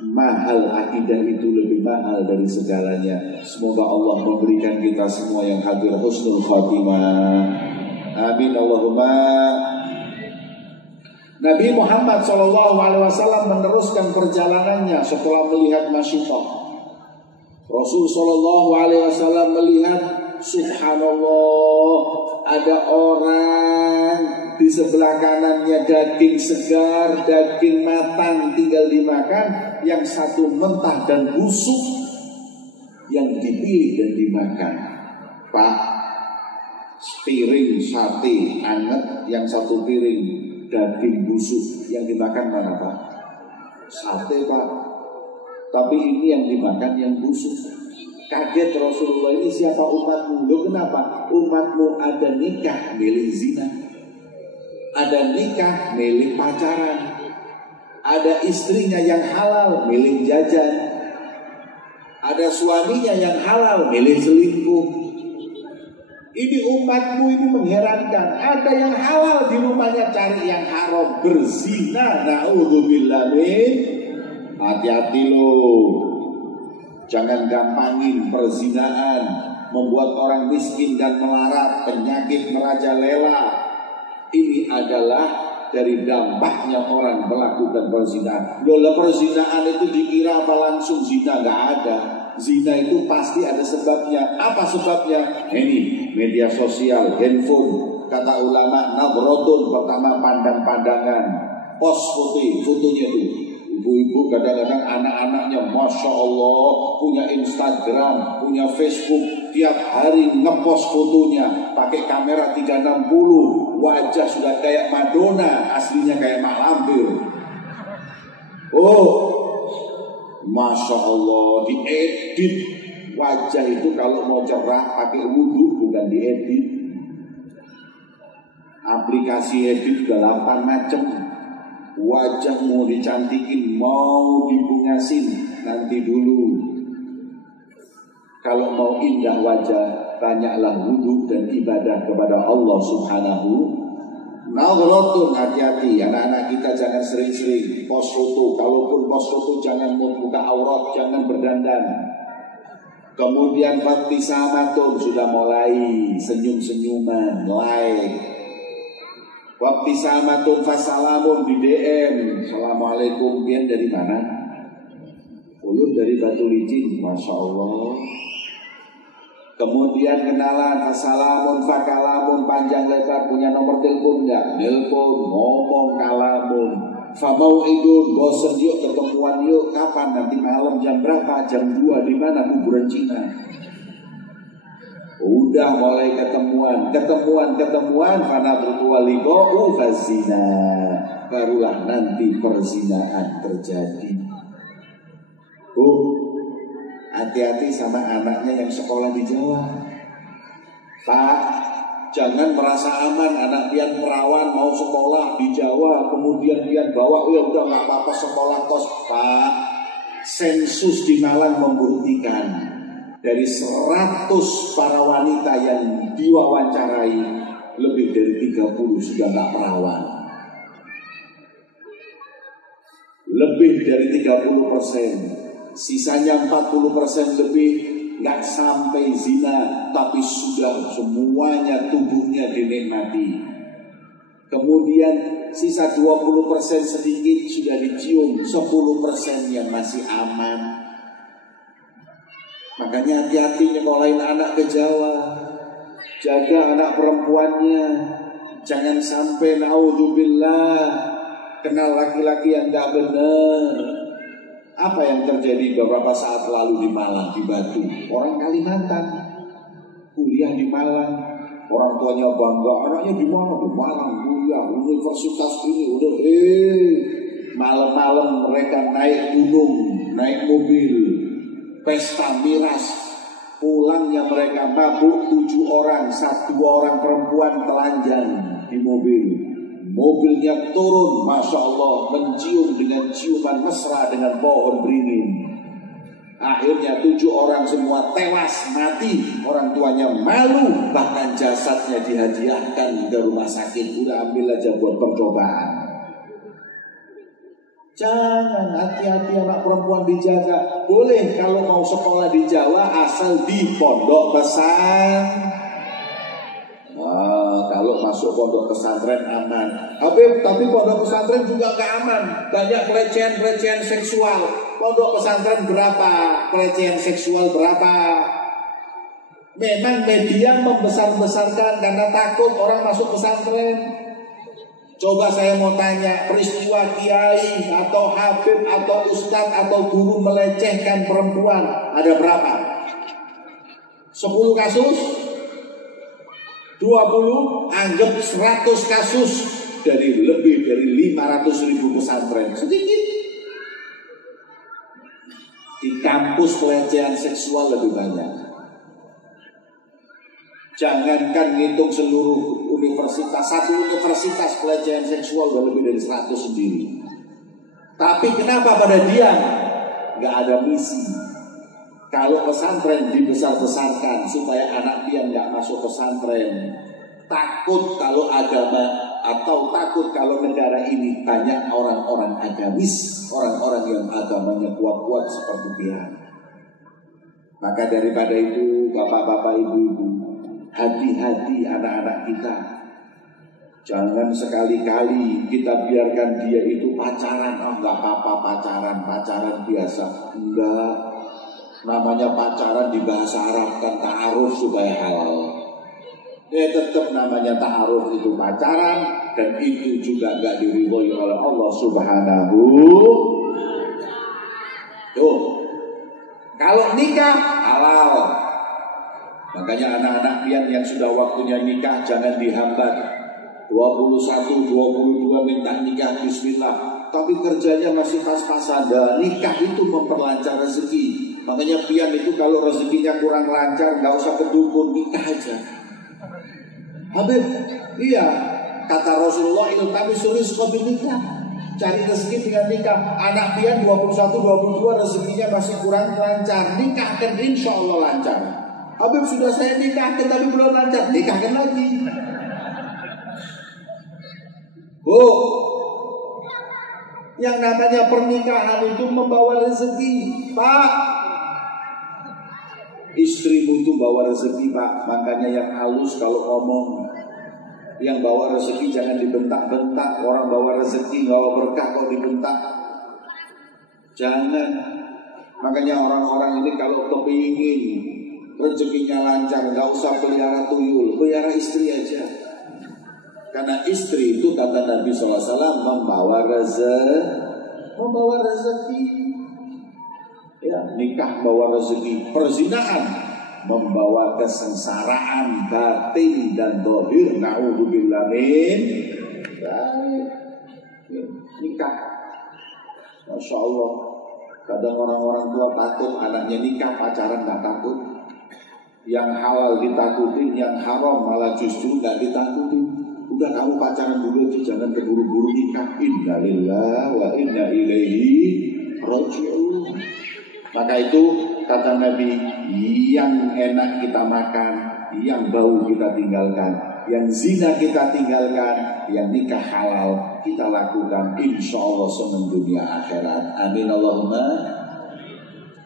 mahal, akidah itu lebih mahal dari segalanya. Semoga Allah memberikan kita semua yang hadir husnul khatimah. Amin Allahumma. Nabi Muhammad SAW meneruskan perjalanannya setelah melihat masyitoh. Rasul SAW melihat, subhanallah, ada orang di sebelah kanannya daging segar, daging matang tinggal dimakan, yang satu mentah dan busuk, yang dipilih dan dimakan. Pak, piring sate anget, yang satu piring daging busuk, yang dimakan mana Pak? Sate Pak. Tapi ini yang dimakan yang busuk. Kaget Rasulullah, ini siapa umatmu? Loh kenapa? Umatmu ada nikah milih zina, ada nikah milih pacaran, ada istrinya yang halal milih jajan, ada suaminya yang halal milih selingkuh. Ini umatmu ini mengherankan. Ada yang halal di rumahnya cari yang haram, berzina. Na'udzubillah min. Hati-hati loh. Jangan gampangin perzinaan, membuat orang miskin dan melarat, penyakit merajalela. Ini adalah dari dampaknya orang melakukan perzinaan. Loh, perzinaan itu dikira apa langsung zina? Nggak ada. Zina itu pasti ada sebabnya. Apa sebabnya? Ini media sosial, handphone. Kata ulama, nadrotun, pertama pandang-pandangan, post fotonya itu. Ibu-ibu kadang-kadang anak-anaknya Masya Allah punya Instagram, punya Facebook, tiap hari ngepost fotonya pakai kamera 360, wajah sudah kayak Madonna, aslinya kayak Mak Lampir. Oh, Masya Allah, diedit wajah itu kalau mau cerah pakai wudhu, bukan diedit. Aplikasi edit juga 8 macam. Wajah mau dicantikin, mau dibungasin, nanti dulu. Kalau mau indah wajah, banyaklah wudhu dan ibadah kepada Allah subhanahu. Nadratun, hati-hati, anak-anak kita jangan sering-sering post foto. Kalaupun post foto jangan membuka aurat, jangan berdandan. Kemudian wabtisamatun, sudah mulai senyum-senyuman, like. Wabtisamatun fasalamun di DM. Assalamualaikum, pian dari mana? Ulun dari Batu Licin, Masya Allah. Kemudian kenalan, fasalamun fakalamun, panjang lebar, punya nomor telepon enggak? Telepon, ngomong kalamun. Famau'idun, bosen yuk, ketemuan yuk. Kapan? Nanti malam jam berapa? Jam 2 di mana? Kuburan Cina. Udah mulai ketemuan, fanadrutu waliqa'u fazina. Barulah nanti perzinaan terjadi. Hati-hati sama anaknya yang sekolah di Jawa. Pak, jangan merasa aman anak pian perawan mau sekolah di Jawa, kemudian pian bawa, ya udah nggak apa-apa sekolah kos. Pak, sensus di Malang membuktikan dari 100 para wanita yang diwawancarai, lebih dari 30 sudah nggak perawan. Lebih dari 30%. Sisanya 40% lebih nggak sampai zina, tapi sudah semuanya tubuhnya dinikmati. Kemudian sisa 20% sedikit sudah dicium, 10% yang masih aman. Makanya hati-hati nyekolahin anak ke Jawa. Jaga anak perempuannya. Jangan sampai naudzubillah kenal laki-laki yang nggak benar. Apa yang terjadi beberapa saat lalu di Malang, di Batu? Orang Kalimantan kuliah di Malang, orang tuanya bangga, anaknya di mana? Di Malang kuliah, universitas ini udah. Malam-malam mereka naik gunung, naik mobil, pesta miras. Pulangnya mereka mabuk 7 orang, 1 orang perempuan telanjang di mobil. Mobilnya turun, Masya Allah, mencium dengan ciuman mesra dengan pohon beringin. Akhirnya 7 orang semua tewas, mati. Orang tuanya malu, bahkan jasadnya dihadiahkan ke rumah sakit. Udah ambil aja buat percobaan. Jangan, hati-hati anak perempuan dijaga. Boleh kalau mau sekolah di Jawa asal di pondok pesantren. Kalau masuk pondok pesantren aman. Tapi pondok pesantren juga gak aman. Banyak pelecehan seksual. Pondok pesantren berapa? Pelecehan seksual berapa? Memang media membesar-besarkan karena takut orang masuk pesantren. Coba saya mau tanya, peristiwa kiai atau habib atau ustadz atau guru melecehkan perempuan ada berapa? 10 kasus? 20, anggap 100 kasus dari lebih dari 500.000 pesantren. Sedikit. Di kampus pelecehan seksual lebih banyak. Jangankan ngitung seluruh universitas, 1 universitas pelecehan seksual udah lebih dari 100 sendiri. Tapi kenapa pada diam? Gak ada misi. Kalau pesantren dibesar-besarkan supaya anak pian nggak masuk pesantren, takut kalau agama atau takut kalau negara ini banyak orang-orang agamis, orang-orang yang agamanya kuat-kuat seperti pian. Maka daripada itu, bapak-bapak, ibu-ibu, hati-hati anak-anak kita. Jangan sekali-kali kita biarkan dia itu pacaran. Nggak apa-apa pacaran biasa. Enggak. Namanya pacaran di bahasa Arab kan ta'aruf supaya halal. Tetap namanya ta'aruf itu pacaran, dan itu juga gak diridhoi oleh Allah Subhanahu. Tuh, kalau nikah halal. Makanya anak-anak pian yang sudah waktunya nikah jangan dihambat. 21, 22 minta nikah, bismillah. Tapi kerjanya masih pas-pasan. Nikah itu memperlancar rezeki. Makanya pian itu kalau rezekinya kurang lancar, nggak usah ke dukun, nikah aja. Habib, iya, kata Rasulullah itu tapi suruh nikah. Cari rezeki dengan nikah. Anak pian 21, 22 rezekinya masih kurang lancar, nikahkan insya Allah lancar. Habib sudah saya nikahkan tapi belum lancar, nikahkan lagi. Yang namanya pernikahan itu membawa rezeki, Pak. Istrimu itu bawa rezeki Pak, makanya yang halus kalau ngomong. Yang bawa rezeki jangan dibentak-bentak. Orang bawa rezeki, bawa berkah kok dibentak. Jangan. Makanya orang-orang ini kalau kepingin rezekinya lancar, gak usah pelihara tuyul, pelihara istri aja. Karena istri itu kata Nabi SAW membawa rezeki. Ya, nikah bawa rezeki. Perzinahan membawa kesengsaraan batin dan zahir. Na'udzubillah min nikah. Masya Allah. Kadang orang-orang tua takut anaknya nikah, pacaran gak takut. Yang halal ditakutin, yang haram malah justru gak ditakutin. Udah kamu pacaran dulu aja, jangan keburu-buru nikah. Inna lillahi wa inna ilaihi raji'un. Maka itu kata Nabi, yang enak kita makan, yang bau kita tinggalkan, yang zina kita tinggalkan, yang nikah halal kita lakukan, insya Allah senang dunia akhirat. Amin Allahumma.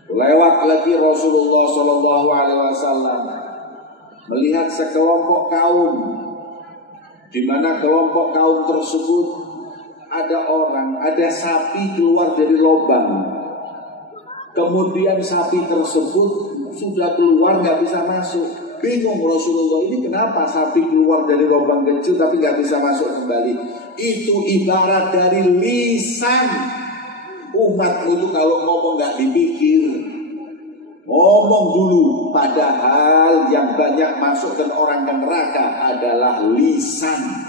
Lewat lagi Rasulullah SAW melihat sekelompok kaum, di mana kelompok kaum tersebut ada sapi keluar dari lubang. Kemudian sapi tersebut sudah keluar nggak bisa masuk. Bingung Rasulullah, ini kenapa sapi keluar dari lubang kecil tapi nggak bisa masuk kembali? Itu ibarat dari lisan. Umatmu itu kalau ngomong nggak dipikir, ngomong dulu. Padahal yang banyak masukkan orang ke neraka adalah lisan.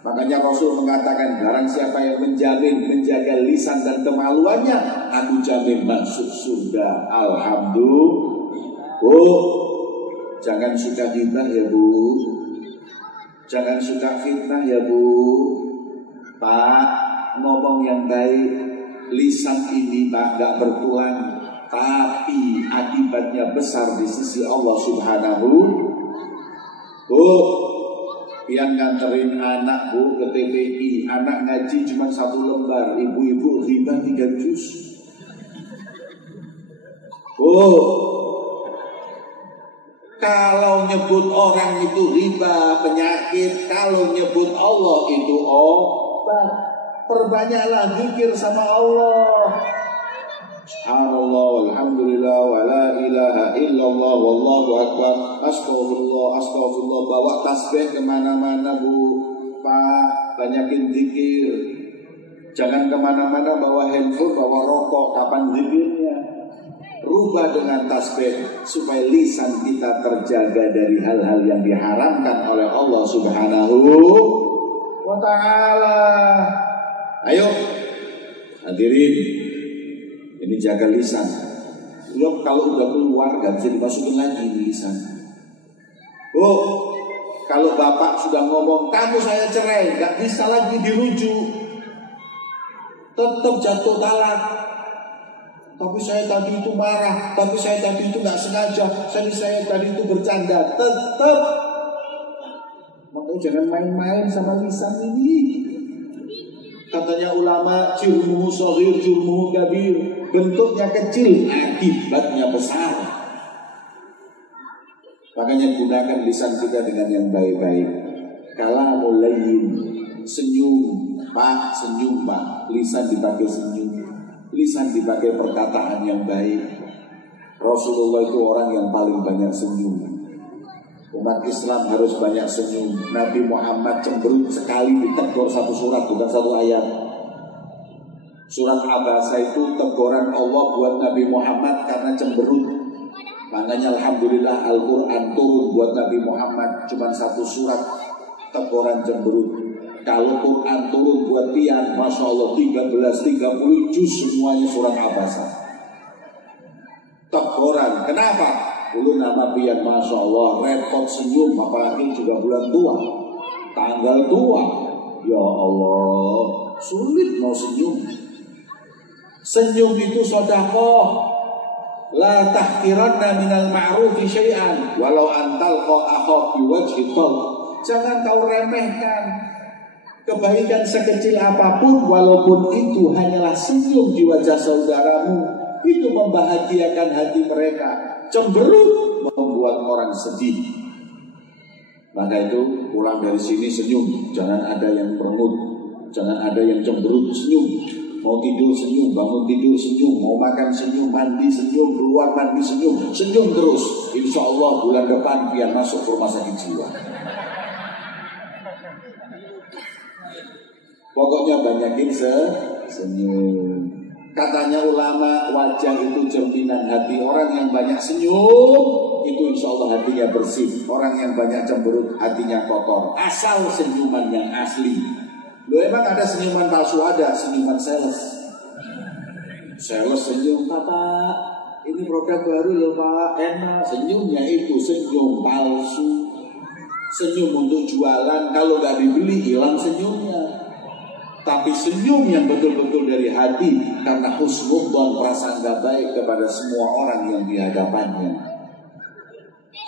Makanya Rasul mengatakan, barang siapa yang menjaga lisan dan kemaluannya, aku jamin masuk surga. Alhamdulillah. Jangan suka ghibah ya Bu. Jangan suka fitnah ya Bu. Pak, ngomong yang baik. Lisan ini Pak gak bertulang, tapi akibatnya besar di sisi Allah Subhanahu. Yang nganterin anak Bu ke TPI, anak ngaji cuma 1 lembar, ibu-ibu ghibah 3 juz. Kalau nyebut orang itu riba, penyakit. Kalau nyebut Allah itu obat. Perbanyaklah zikir sama Allah. Subhanallah, alhamdulillah, wa la ilaha illallah, wallahu akbar, astagfirullah, astagfirullah. Bawa tasbih kemana-mana Bu. Pak, banyakin zikir. Jangan kemana-mana bawa handphone, bawa rokok. Kapan zikirnya? Rubah dengan tasbih supaya lisan kita terjaga dari hal-hal yang diharamkan oleh Allah Subhanahu wa ta'ala. Ayo hadirin, ini jaga lisan. Kalau udah keluar gak bisa dimasukin lagi di lisan. Kalau bapak sudah ngomong kamu saya cerai, gak bisa lagi dirujuk, tetap jatuh talak. Tapi saya tadi itu marah, tapi saya tadi itu gak sengaja, saya tadi itu bercanda. Tetap. Makanya jangan main-main sama lisan ini. Katanya ulama, jurmuhu shaghir, jurmuhu kabir. Bentuknya kecil, akibatnya besar. Makanya gunakan lisan kita dengan yang baik-baik. Kalamul layyin, senyum, Pak, senyum Pak. Lisan dipakai senyum, lisan dipakai perkataan yang baik. Rasulullah itu orang yang paling banyak senyum. Umat Islam harus banyak senyum. Nabi Muhammad cemberut sekali ditegur 1 surat, bukan 1 ayat. Surat Abasa itu teguran Allah buat Nabi Muhammad karena cemberut. Makanya alhamdulillah Al-Quran turun buat Nabi Muhammad cuma 1 surat, teguran cemberut. Kalau Quran turun buat Tian, Masya Allah 13-30 juz semuanya surat Abasa. Teguran, kenapa? Dulu nama pian, Masya Allah, repot senyum, apalagi juga bulan tua, tanggal tua. Ya Allah, sulit mau senyum. Senyum itu sedekah. La tahqiranna minal ma'rufi syai'an walau antalqa akhaka biwajhi talq. Jangan kau remehkan kebaikan sekecil apapun, walaupun itu hanyalah senyum di wajah saudaramu. Itu membahagiakan hati mereka. Cemberut membuat orang sedih. Maka itu pulang dari sini senyum, jangan ada yang merengut, jangan ada yang cemberut, senyum. Mau tidur senyum, bangun tidur senyum, mau makan senyum, mandi senyum, keluar mandi senyum, senyum terus. Insya Allah bulan depan biar masuk ke rumah sakit jiwa. Pokoknya banyakin senyum. Katanya ulama, wajah itu cerminan hati. Orang yang banyak senyum itu insya Allah hatinya bersih. Orang yang banyak cemberut hatinya kotor. Asal senyuman yang asli. Loh, emang ada senyuman palsu? Ada senyuman sales. Sales senyum, Pak, ini produk baru loh Pak, enak. Senyumnya itu senyum palsu. Senyum untuk jualan, kalau nggak dibeli hilang senyumnya. Tapi senyum yang betul-betul dari hati, karena husnudzon, perasaan gak baik kepada semua orang yang dihadapannya.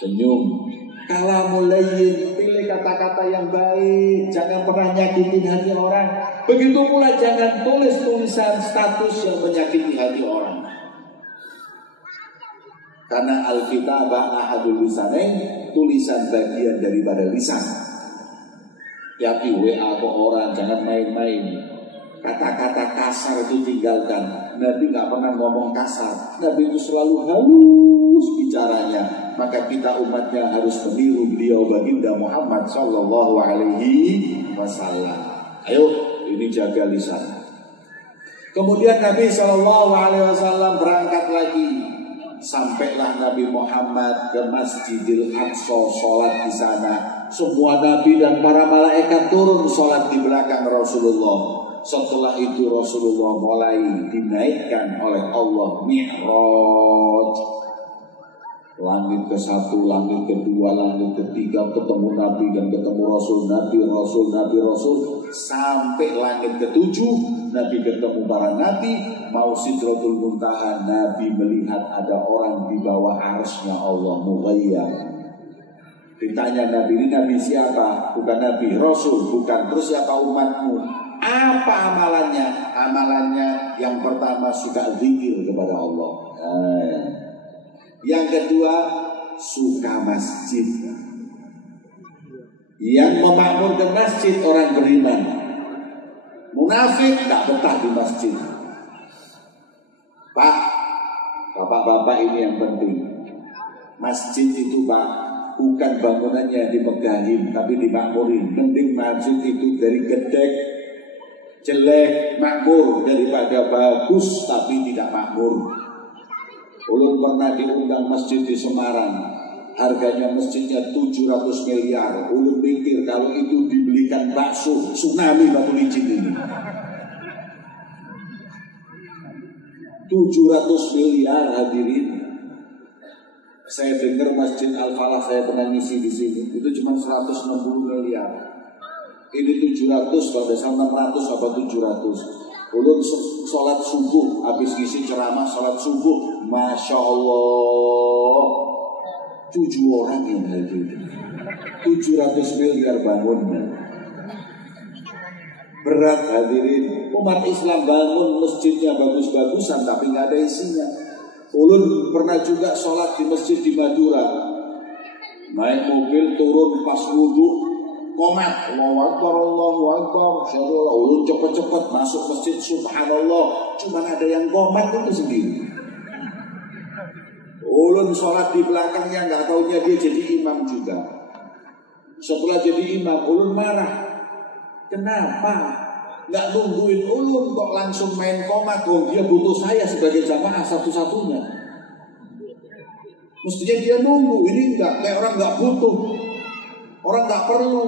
Senyum. Kalamul layyin, pilih kata-kata yang baik, jangan pernah nyakitin hati orang. Begitu pula jangan tulis tulisan status yang menyakiti hati orang. Karena al-kitabah ahadul lisanain, tulisan bagian daripada lisan. Hati WA ke orang, jangan main-main. Kata-kata kasar itu tinggalkan. Nabi gak pernah ngomong kasar. Nabi itu selalu halus bicaranya. Maka kita umatnya harus meniru beliau baginda Muhammad sallallahu alaihi wasallam. Ayo, ini jaga lisan. Kemudian Nabi sallallahu alaihi wasallam berangkat lagi. Sampailah Nabi Muhammad ke Masjidil Aqsa, sholat di sana. Semua Nabi dan para malaikat turun sholat di belakang Rasulullah. Setelah itu Rasulullah mulai dinaikkan oleh Allah Mi'raj. Langit ke-1, langit ke-2, langit ke-3, ketemu Nabi dan ketemu Rasul, Nabi, sampai langit ke-7, Nabi ketemu para Nabi, mau Sidratul Muntaha, Nabi melihat ada orang di bawah arsy-Nya Allah, mughayyab. Ditanya Nabi, ini Nabi siapa? Bukan Nabi, Rasul, bukan. Terus siapa umatmu? Apa amalannya? Amalannya yang pertama suka zikir kepada Allah. Yang kedua suka masjid. Yang memakmurkan masjid orang beriman. Munafik tak betah di masjid. Pak, bapak-bapak ini yang penting. Masjid itu Pak, bukan bangunannya dimegahin, tapi dimakmurin. Penting masjid itu dari gedek, jelek, makmur, daripada bagus tapi tidak makmur. Ulun pernah diundang masjid di Semarang, harganya masjidnya 700 miliar. Ulun pikir kalau itu dibelikan bakso, tsunami batu licin ini. 700 miliar hadirin. Saya dengar Masjid Al-Falah, saya pernah ngisi di sini, itu cuma 160 miliar. Ini 700, kalau tidak 600 atau 700. Ulun sholat subuh, habis ngisi ceramah sholat subuh, Masya Allah, 7 orang yang hadir. 700 miliar bangunnya. Berat hadirin. Umat Islam bangun masjidnya bagus-bagusan, tapi nggak ada isinya. Ulun pernah juga sholat di masjid di Madura. Naik mobil, turun pas wudhu, komat, Allahu Akbar, Allahu Akbar. Ulun cepet-cepet masuk masjid, subhanallah. Cuman ada yang komat itu sendiri. Ulun sholat di belakangnya, nggak taunya dia jadi imam juga. Setelah jadi imam, ulun marah. Kenapa? Nggak nungguin ulun kok langsung main komat? Oh, dia butuh saya sebagai jamaah satu-satunya. Mestinya dia nunggu. Ini enggak, kayak orang nggak butuh, orang nggak perlu.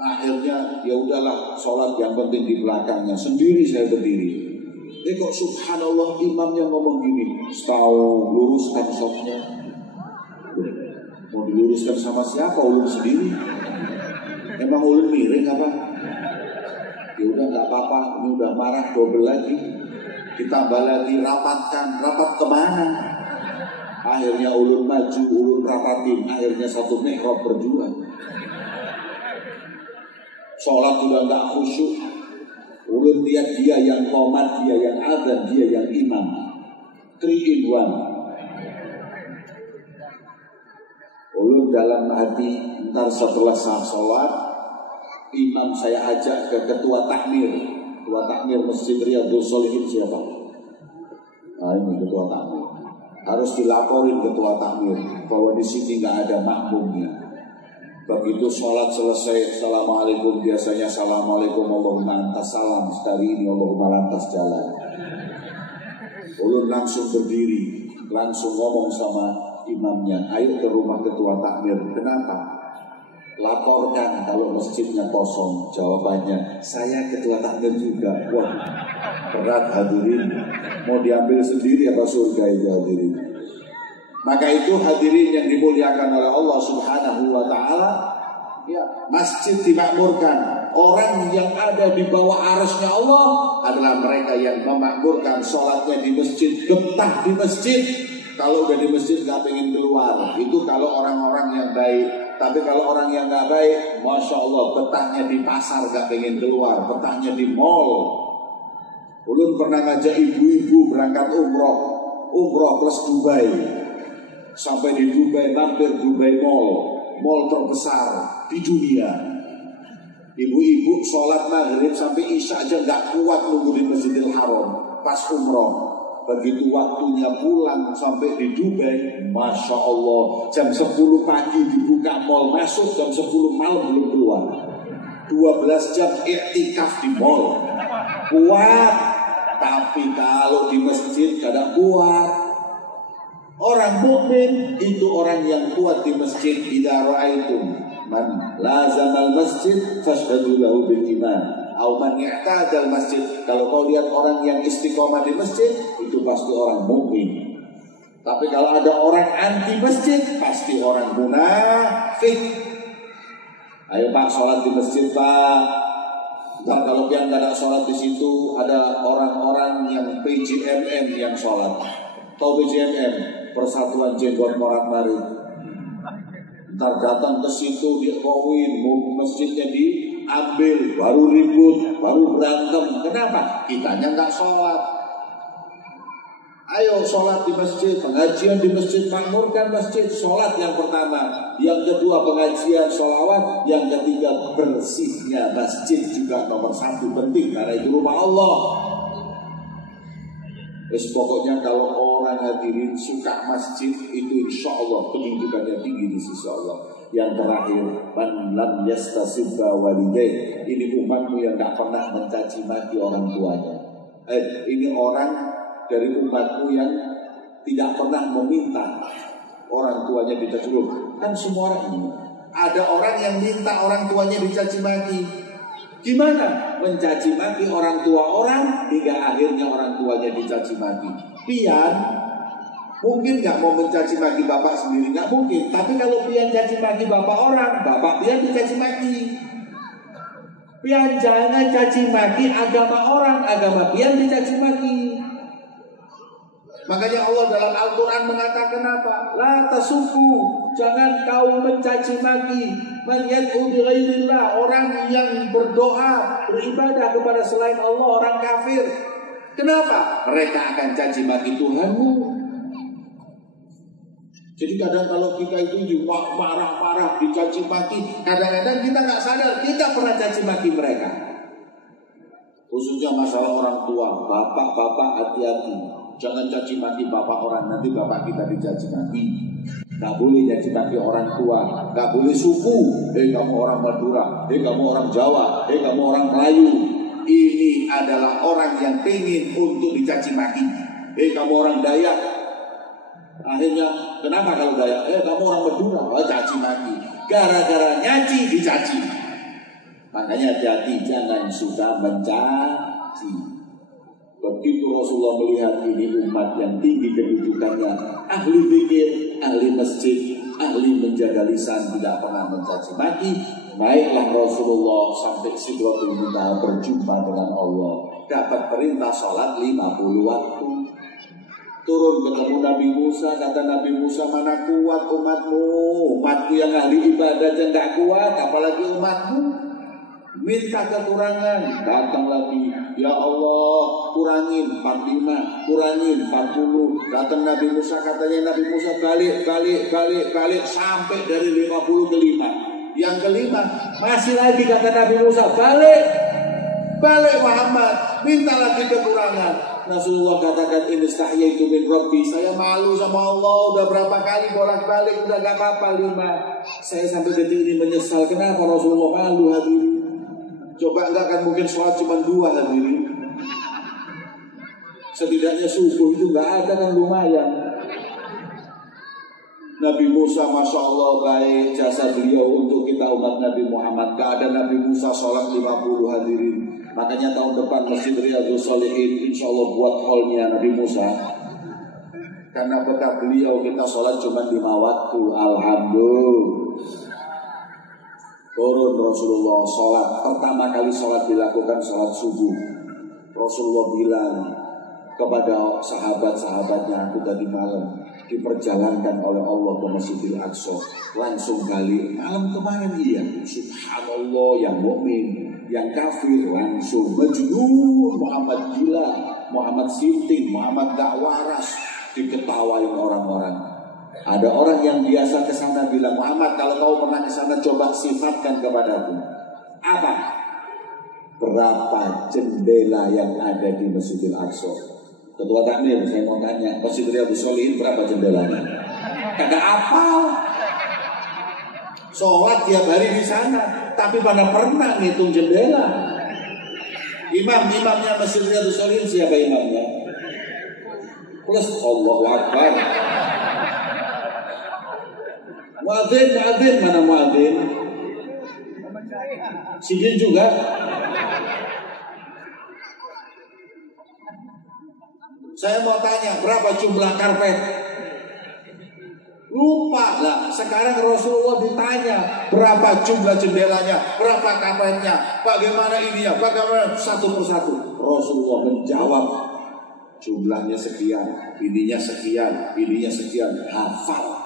Akhirnya ya udahlah, sholat yang penting di belakangnya. Sendiri saya berdiri. Kok subhanallah imamnya ngomong gini, tahu luruskan shotnya. Mau diluruskan sama siapa? Ulun sendiri. Emang ulun miring apa? Ya udah nggak apa-apa, ini udah marah double lagi, ditambah lagi, rapatkan, rapat kemana? Akhirnya ulun maju, ulun rapatin, akhirnya satu mihrab berdua. Sholat udah nggak khusyuk, ulun lihat dia yang qomat, dia yang adzan, dia yang imam, 3 in 1. dalam hati, ntar setelah sholat imam saya ajak ke ketua takmir Masjid Riyadhus Shalihin. Siapa? Nah, ini ketua takmir. Harus dilaporin ketua takmir bahwa di sini nggak ada makmumnya. Begitu sholat selesai, assalamualaikum, biasanya assalamualaikum Allahumma antas salam, sekali ini Allahumma lantas jalan. Ulun langsung berdiri, langsung ngomong sama imamnya, ayo ke rumah ketua takmir. Kenapa? Laporkan kalau masjidnya kosong. Jawabannya, saya ketua takmir juga. Wah, berat hadirin. Mau diambil sendiri apa surga itu hadirin? Maka itu hadirin yang dimuliakan oleh Allah Subhanahu wa ta'ala, ya, masjid dimakmurkan. Orang yang ada di bawah arasnya Allah adalah mereka yang memakmurkan sholatnya di masjid, betah di masjid. Kalau udah di masjid gak pengen keluar. Itu kalau orang-orang yang baik. Tapi kalau orang yang gak baik, Masya Allah, betahnya di pasar gak pengen keluar, betahnya di mall. Ulun pernah ngajak ibu-ibu berangkat umroh plus Dubai. Sampai di Dubai, mampir Dubai mall terbesar di dunia. Ibu-ibu sholat maghrib sampai isya aja gak kuat nunggu di Masjidil Haram pas umroh. Begitu waktunya pulang sampai di Dubai, Masya Allah, jam 10 pagi dibuka mall, masuk jam 10 malam belum keluar. 12 jam iktikaf di mall. Kuat, tapi kalau di masjid kadang kuat. Orang mukmin itu orang yang kuat di masjid. Idza ra'aitum man lazamal masjid fashhadu lahu bil iman. Auman ya'tadal masjid. Kalau kau lihat orang yang istiqomah di masjid, itu pasti orang mukmin. Tapi kalau ada orang anti masjid, pasti orang munafik. Ayo Pak, sholat di masjid Pak. Ntar kalau pian gak ada sholat di situ, ada orang-orang yang PJMM yang sholat. Tahu PJMM? Persatuan Jenggot Morat Marit. Ntar datang ke situ dikowin, mau masjidnya diambil, baru ribut, baru berantem. Kenapa? Kitanya nggak sholat. Ayo sholat di masjid, pengajian di masjid, makmurkan masjid. Sholat yang pertama, yang kedua pengajian, sholawat, yang ketiga bersihnya masjid juga nomor 1 penting karena itu rumah Allah. Pokoknya kalau orang hadirin suka masjid itu insya Allah kedudukannya tinggi di sisi Allah. Yang terakhir, man lam yastasibba walidayh. Ini umatmu yang tak pernah mencaci maki orang tuanya. Ini orang dari umatmu yang tidak pernah meminta orang tuanya dicaci maki. Kan semua orang ini ada orang yang minta orang tuanya dicaci maki. Gimana mencaci maki orang tua orang hingga akhirnya orang tuanya dicaci maki? Pian mungkin nggak mau mencaci maki bapak sendiri, nggak mungkin. Tapi kalau pian caci maki bapak orang, bapak pian dicaci maki. Pian jangan caci maki agama orang, agama pian dicaci maki. Makanya Allah dalam Al-Quran mengatakan apa? La tasubbu, jangan kau mencaci maki man yad'u bi ghairillah, orang yang berdoa, beribadah kepada selain Allah, orang kafir. Kenapa? Mereka akan caci maki Tuhanmu. Jadi kadang kalau kita itu marah-marah, dicaci maki, kadang-kadang kita nggak sadar kita pernah caci maki mereka. Khususnya masalah orang tua, bapak-bapak hati-hati. Jangan caci maki bapak orang, nanti bapak kita dicaci maki. Gak boleh caci maki orang tua, gak boleh suku. Kamu orang Madura, kamu orang Jawa, kamu orang Melayu. Ini adalah orang yang pengen untuk dicaci maki. Kamu orang Dayak. Akhirnya, kenapa kalau Dayak? Kamu orang Madura, caci maki. Gara-gara nyaci dicaci. Makanya hati-hati, jangan suka mencaci. Begitu Rasulullah melihat ini umat yang tinggi kedudukannya, ahli zikir, ahli masjid, ahli menjaga lisan, tidak pernah mencaci maki. Baiklah Rasulullah sampai Sidratul Muntaha berjumpa dengan Allah, dapat perintah sholat 50 waktu. Turun ketemu Nabi Musa, kata Nabi Musa, mana kuat umatmu? Umatku yang ahli ibadah aja nggak kuat, apalagi umatmu. minta kekurangan, datang lagi, ya Allah kurangin 45, kurangin 40. Datang Nabi Musa, katanya Nabi Musa balik sampai dari 50 ke 5. Yang kelima masih lagi kata Nabi Musa, balik Muhammad, minta lagi kekurangan. Rasulullah katakan, ini istahyaitu min Rabbi, saya malu sama Allah, udah berapa kali bolak-balik, udah gak apa-apa 5. Saya sampai detik ini menyesal, kenapa Rasulullah malu hadirin? Coba enggak kan mungkin sholat cuma 2 hadirin. Setidaknya subuh itu enggak ada kan lumayan. Nabi Musa Masya Allah baik jasa beliau untuk kita umat Nabi Muhammad. Gak ada Nabi Musa sholat 50 hadirin. Makanya tahun depan Masjid Riyadhus Shalihin insya Allah buat hallnya Nabi Musa. Karena berkat beliau kita sholat cuma 5 waktu. Alhamdulillah. Turun Rasulullah sholat. Pertama kali sholat dilakukan sholat subuh. Rasulullah bilang kepada sahabat-sahabatnya, aku tadi malam diperjalankan oleh Allah ke Masjidil Aqsa. Langsung gali malam kemarin iya. Subhanallah, yang mukmin, yang kafir langsung majnun, Muhammad gila, Muhammad sinting, Muhammad gak waras, diketawain orang-orang. Ada orang yang biasa ke sana bilang, Muhammad kalau kau pernah ke sana coba sifatkan kepadaku. Apa? Berapa jendela yang ada di Masjidil Aqsa? Ketua takmir, saya mau tanya, Masjid Riyadhus Shalihin berapa jendelanya? Kagak apal. Sholat tiap hari di sana, tapi mana pernah ngitung jendela. Imamnya Masjid Riyadhus Shalihin siapa imamnya? Plus Allahu Akbar. Muadzin, mana muadzin? Sidin juga. Saya mau tanya, berapa jumlah karpet? Lupa lah. Sekarang Rasulullah ditanya, berapa jumlah jendelanya, berapa karpetnya, bagaimana ininya, bagaimana satu persatu. Rasulullah menjawab, jumlahnya sekian, ininya sekian, hafal.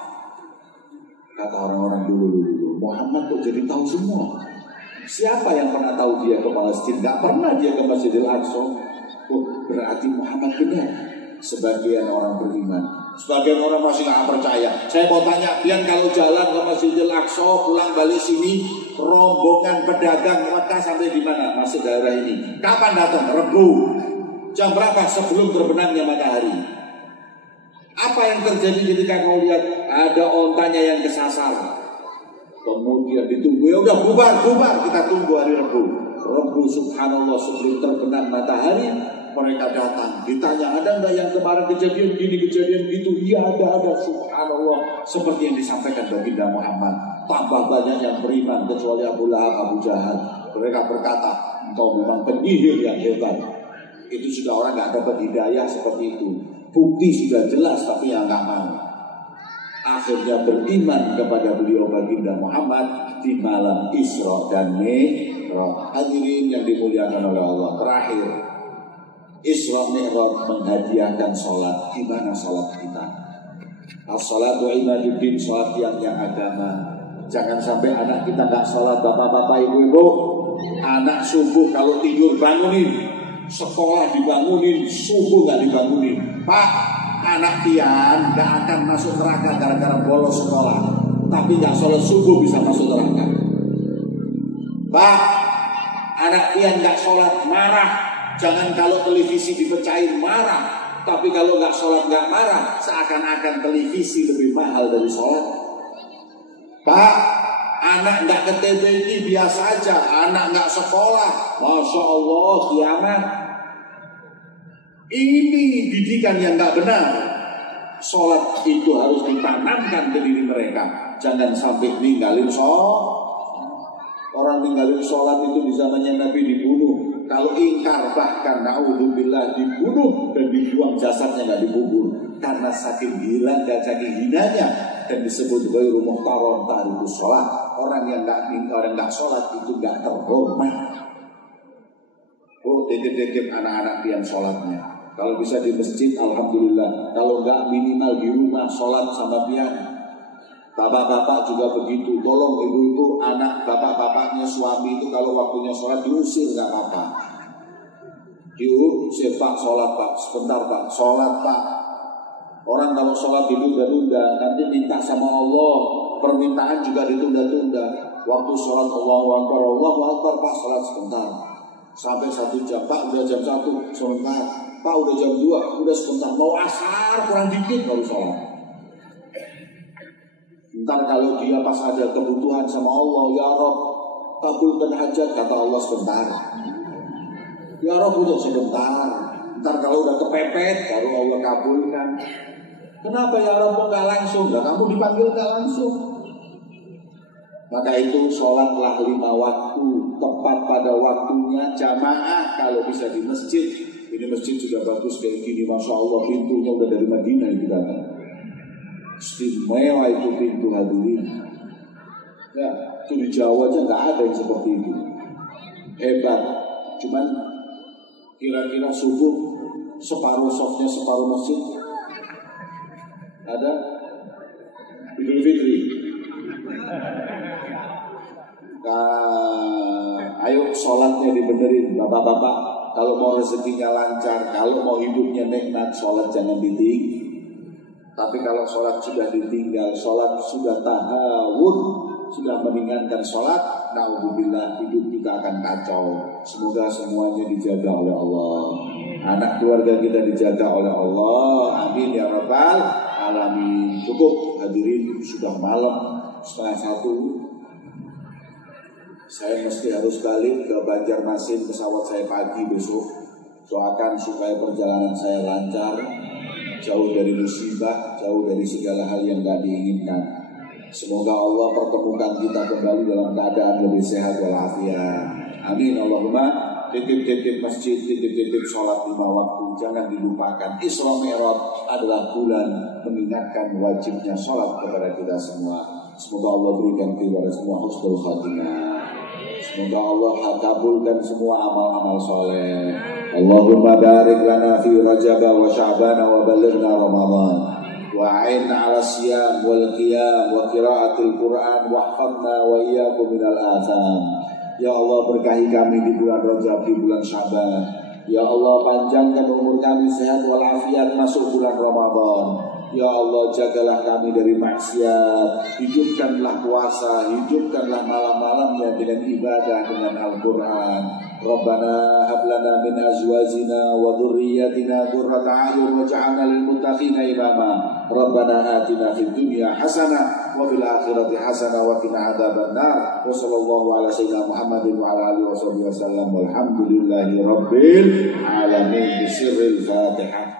Kata orang-orang dulu, Muhammad kok jadi tahu semua? Siapa yang pernah tahu dia ke Palestina? Gak pernah dia ke Masjidil Aqsa. Oh, berarti Muhammad benar. Sebagian orang beriman, sebagian orang masih gak percaya. Saya mau tanya, Pian kalau jalan ke Masjidil Aqsa, pulang balik sini, rombongan pedagang Mekah sampai di mana? Masuk daerah ini. Kapan datang? Rebu. Jam berapa? Sebelum terbenamnya matahari. Apa yang terjadi ketika kau lihat ada ontanya yang kesasar? Kemudian ditunggu, ya udah bubar, kita tunggu hari Rebu. Rebu subhanallah sebelum terbenam matahari mereka datang. Ditanya, ada enggak yang kemarin kejadian gini, kejadian gitu? Iya ada subhanallah. Seperti yang disampaikan baginda Muhammad. Tambah banyak yang beriman kecuali Abu Lahab, Abu Jahal. Mereka berkata, engkau memang penyihir yang hebat. Itu sudah orang gak dapat hidayah seperti itu. Bukti sudah jelas tapi yang gak mau. Akhirnya beriman kepada beliau baginda Muhammad di malam Isra dan Mi'raj. Hadirin yang dimuliakan oleh Allah. Terakhir, Isra Mi'raj menghadiahkan sholat. Gimana sholat kita? As-sholatu imaduddin, sholat yang agama. Jangan sampai anak kita gak sholat. Bapak-bapak, ibu-ibu, anak subuh kalau tidur bangunin, sekolah dibangunin, subuh gak dibangunin. Pak, anak pian gak akan masuk neraka gara-gara bolos sekolah, tapi gak sholat subuh bisa masuk neraka. Pak, anak pian gak sholat marah. Jangan kalau televisi dipecahin marah, tapi kalau gak sholat gak marah, seakan-akan televisi lebih mahal dari sholat. Pak, anak gak ke TBI biasa aja, anak gak sekolah, Masya Allah kiamat. Ini didikan yang gak benar. Sholat itu harus ditanamkan ke diri mereka. Jangan sampai ninggalin sholat. Orang ninggalin sholat itu di zamannya Nabi dibunuh. Kalau ingkar bahkan na'udzubillah dibunuh dan dibuang jasadnya gak dikubur. Karena saking gila dan saking hinanya. Dan disebut ghairu muhtaram tariku sholat. Orang yang gak sholat itu gak terhormat. Oh, dedek-dedek anak-anak pian sholatnya. Kalau bisa di masjid, alhamdulillah. Kalau enggak, minimal di rumah sholat sama pian. Bapak-bapak juga begitu. Tolong ibu-ibu, anak bapak-bapaknya suami itu kalau waktunya sholat diusir nggak apa-apa. Diusir, Pak, sholat Pak, sebentar Pak, sholat Pak. Orang kalau sholat ditunda-tunda, nanti minta sama Allah, permintaan juga ditunda-tunda. Waktu sholat Allahu Akbar Pak, sholat sebentar. Sampai 1 jam, Pak udah jam 1, sebentar. Pak udah jam 2, udah sebentar. Mau asar, kurang dikit baru sholat. Ntar kalau dia pas ada kebutuhan sama Allah, ya Rob, kabulkan hajat, kata Allah sebentar. Ya Rob untuk sebentar. Ntar kalau udah kepepet, baru Allah kabulkan. Kenapa ya Rob nggak langsung? Nah, kamu dipanggil nggak langsung. Maka itu sholatlah 5 waktu, tepat pada waktunya, jamaah kalau bisa di masjid. Ini masjid sudah bagus kayak gini, Masya Allah, pintunya udah dari Madinah itu datang. Istimewa itu pintu hadirin. Ya, itu di Jawa aja nggak ada yang seperti itu. Hebat. Cuman kira-kira subuh separuh softnya separuh masjid. Ada Idul Fitri. Ayo sholatnya dibenerin, bapak-bapak. Kalau mau rezekinya lancar, kalau mau hidupnya nikmat, sholat jangan ditinggal. Tapi kalau sholat sudah ditinggal, sholat sudah tahawun, sudah meringankan sholat, na'udzubillah, hidup kita akan kacau. Semoga semuanya dijaga oleh Allah. Anak keluarga kita dijaga oleh Allah. Amin ya rabbal alamin. Cukup hadirin, sudah malam 12:30. Saya mesti harus balik ke Banjarmasin, pesawat saya pagi besok. Doakan supaya perjalanan saya lancar, jauh dari musibah, jauh dari segala hal yang gak diinginkan. Semoga Allah pertemukan kita kembali dalam keadaan lebih sehat walafiat. Amin Allahumma. Titip-titip masjid, titip-titip sholat 5 waktu, jangan dilupakan. Isra Mi'raj adalah bulan mengingatkan wajibnya sholat kepada kita semua. Semoga Allah berikan kepada semua husnul khatimah. Semoga Allah kabulkan semua amal-amal soleh. Allahumma barik lana fi Rajab wa Sya'ban wa balighna Ramadan. Wa'inna 'ala siyam wal qiyam wa qiraatil Qur'an wahfadna wa iyyakum minal atham. Ya Allah, berkahi kami di bulan Rajab, di bulan Sya'ban. Ya Allah, panjangkan umur kami sehat walafiat masuk bulan Ramadan. Ya Allah, jagalah kami dari maksiat. Hidupkanlah puasa, hidupkanlah malam-malamnya dengan ibadah, dengan Al-Quran. Rabbana hablana min azwajina wa dhurriyyatina qurrata a'yun waj'alna lil muttaqina imama. Rabbana atina fid dunya hasanah wa fil akhirati hasanah wa qina adzabannar. Wa sallallahu ala sayyidina Muhammadin wa ala alihi wasallam. Walhamdulillahi rabbil alamin. Bisirril Fatihah.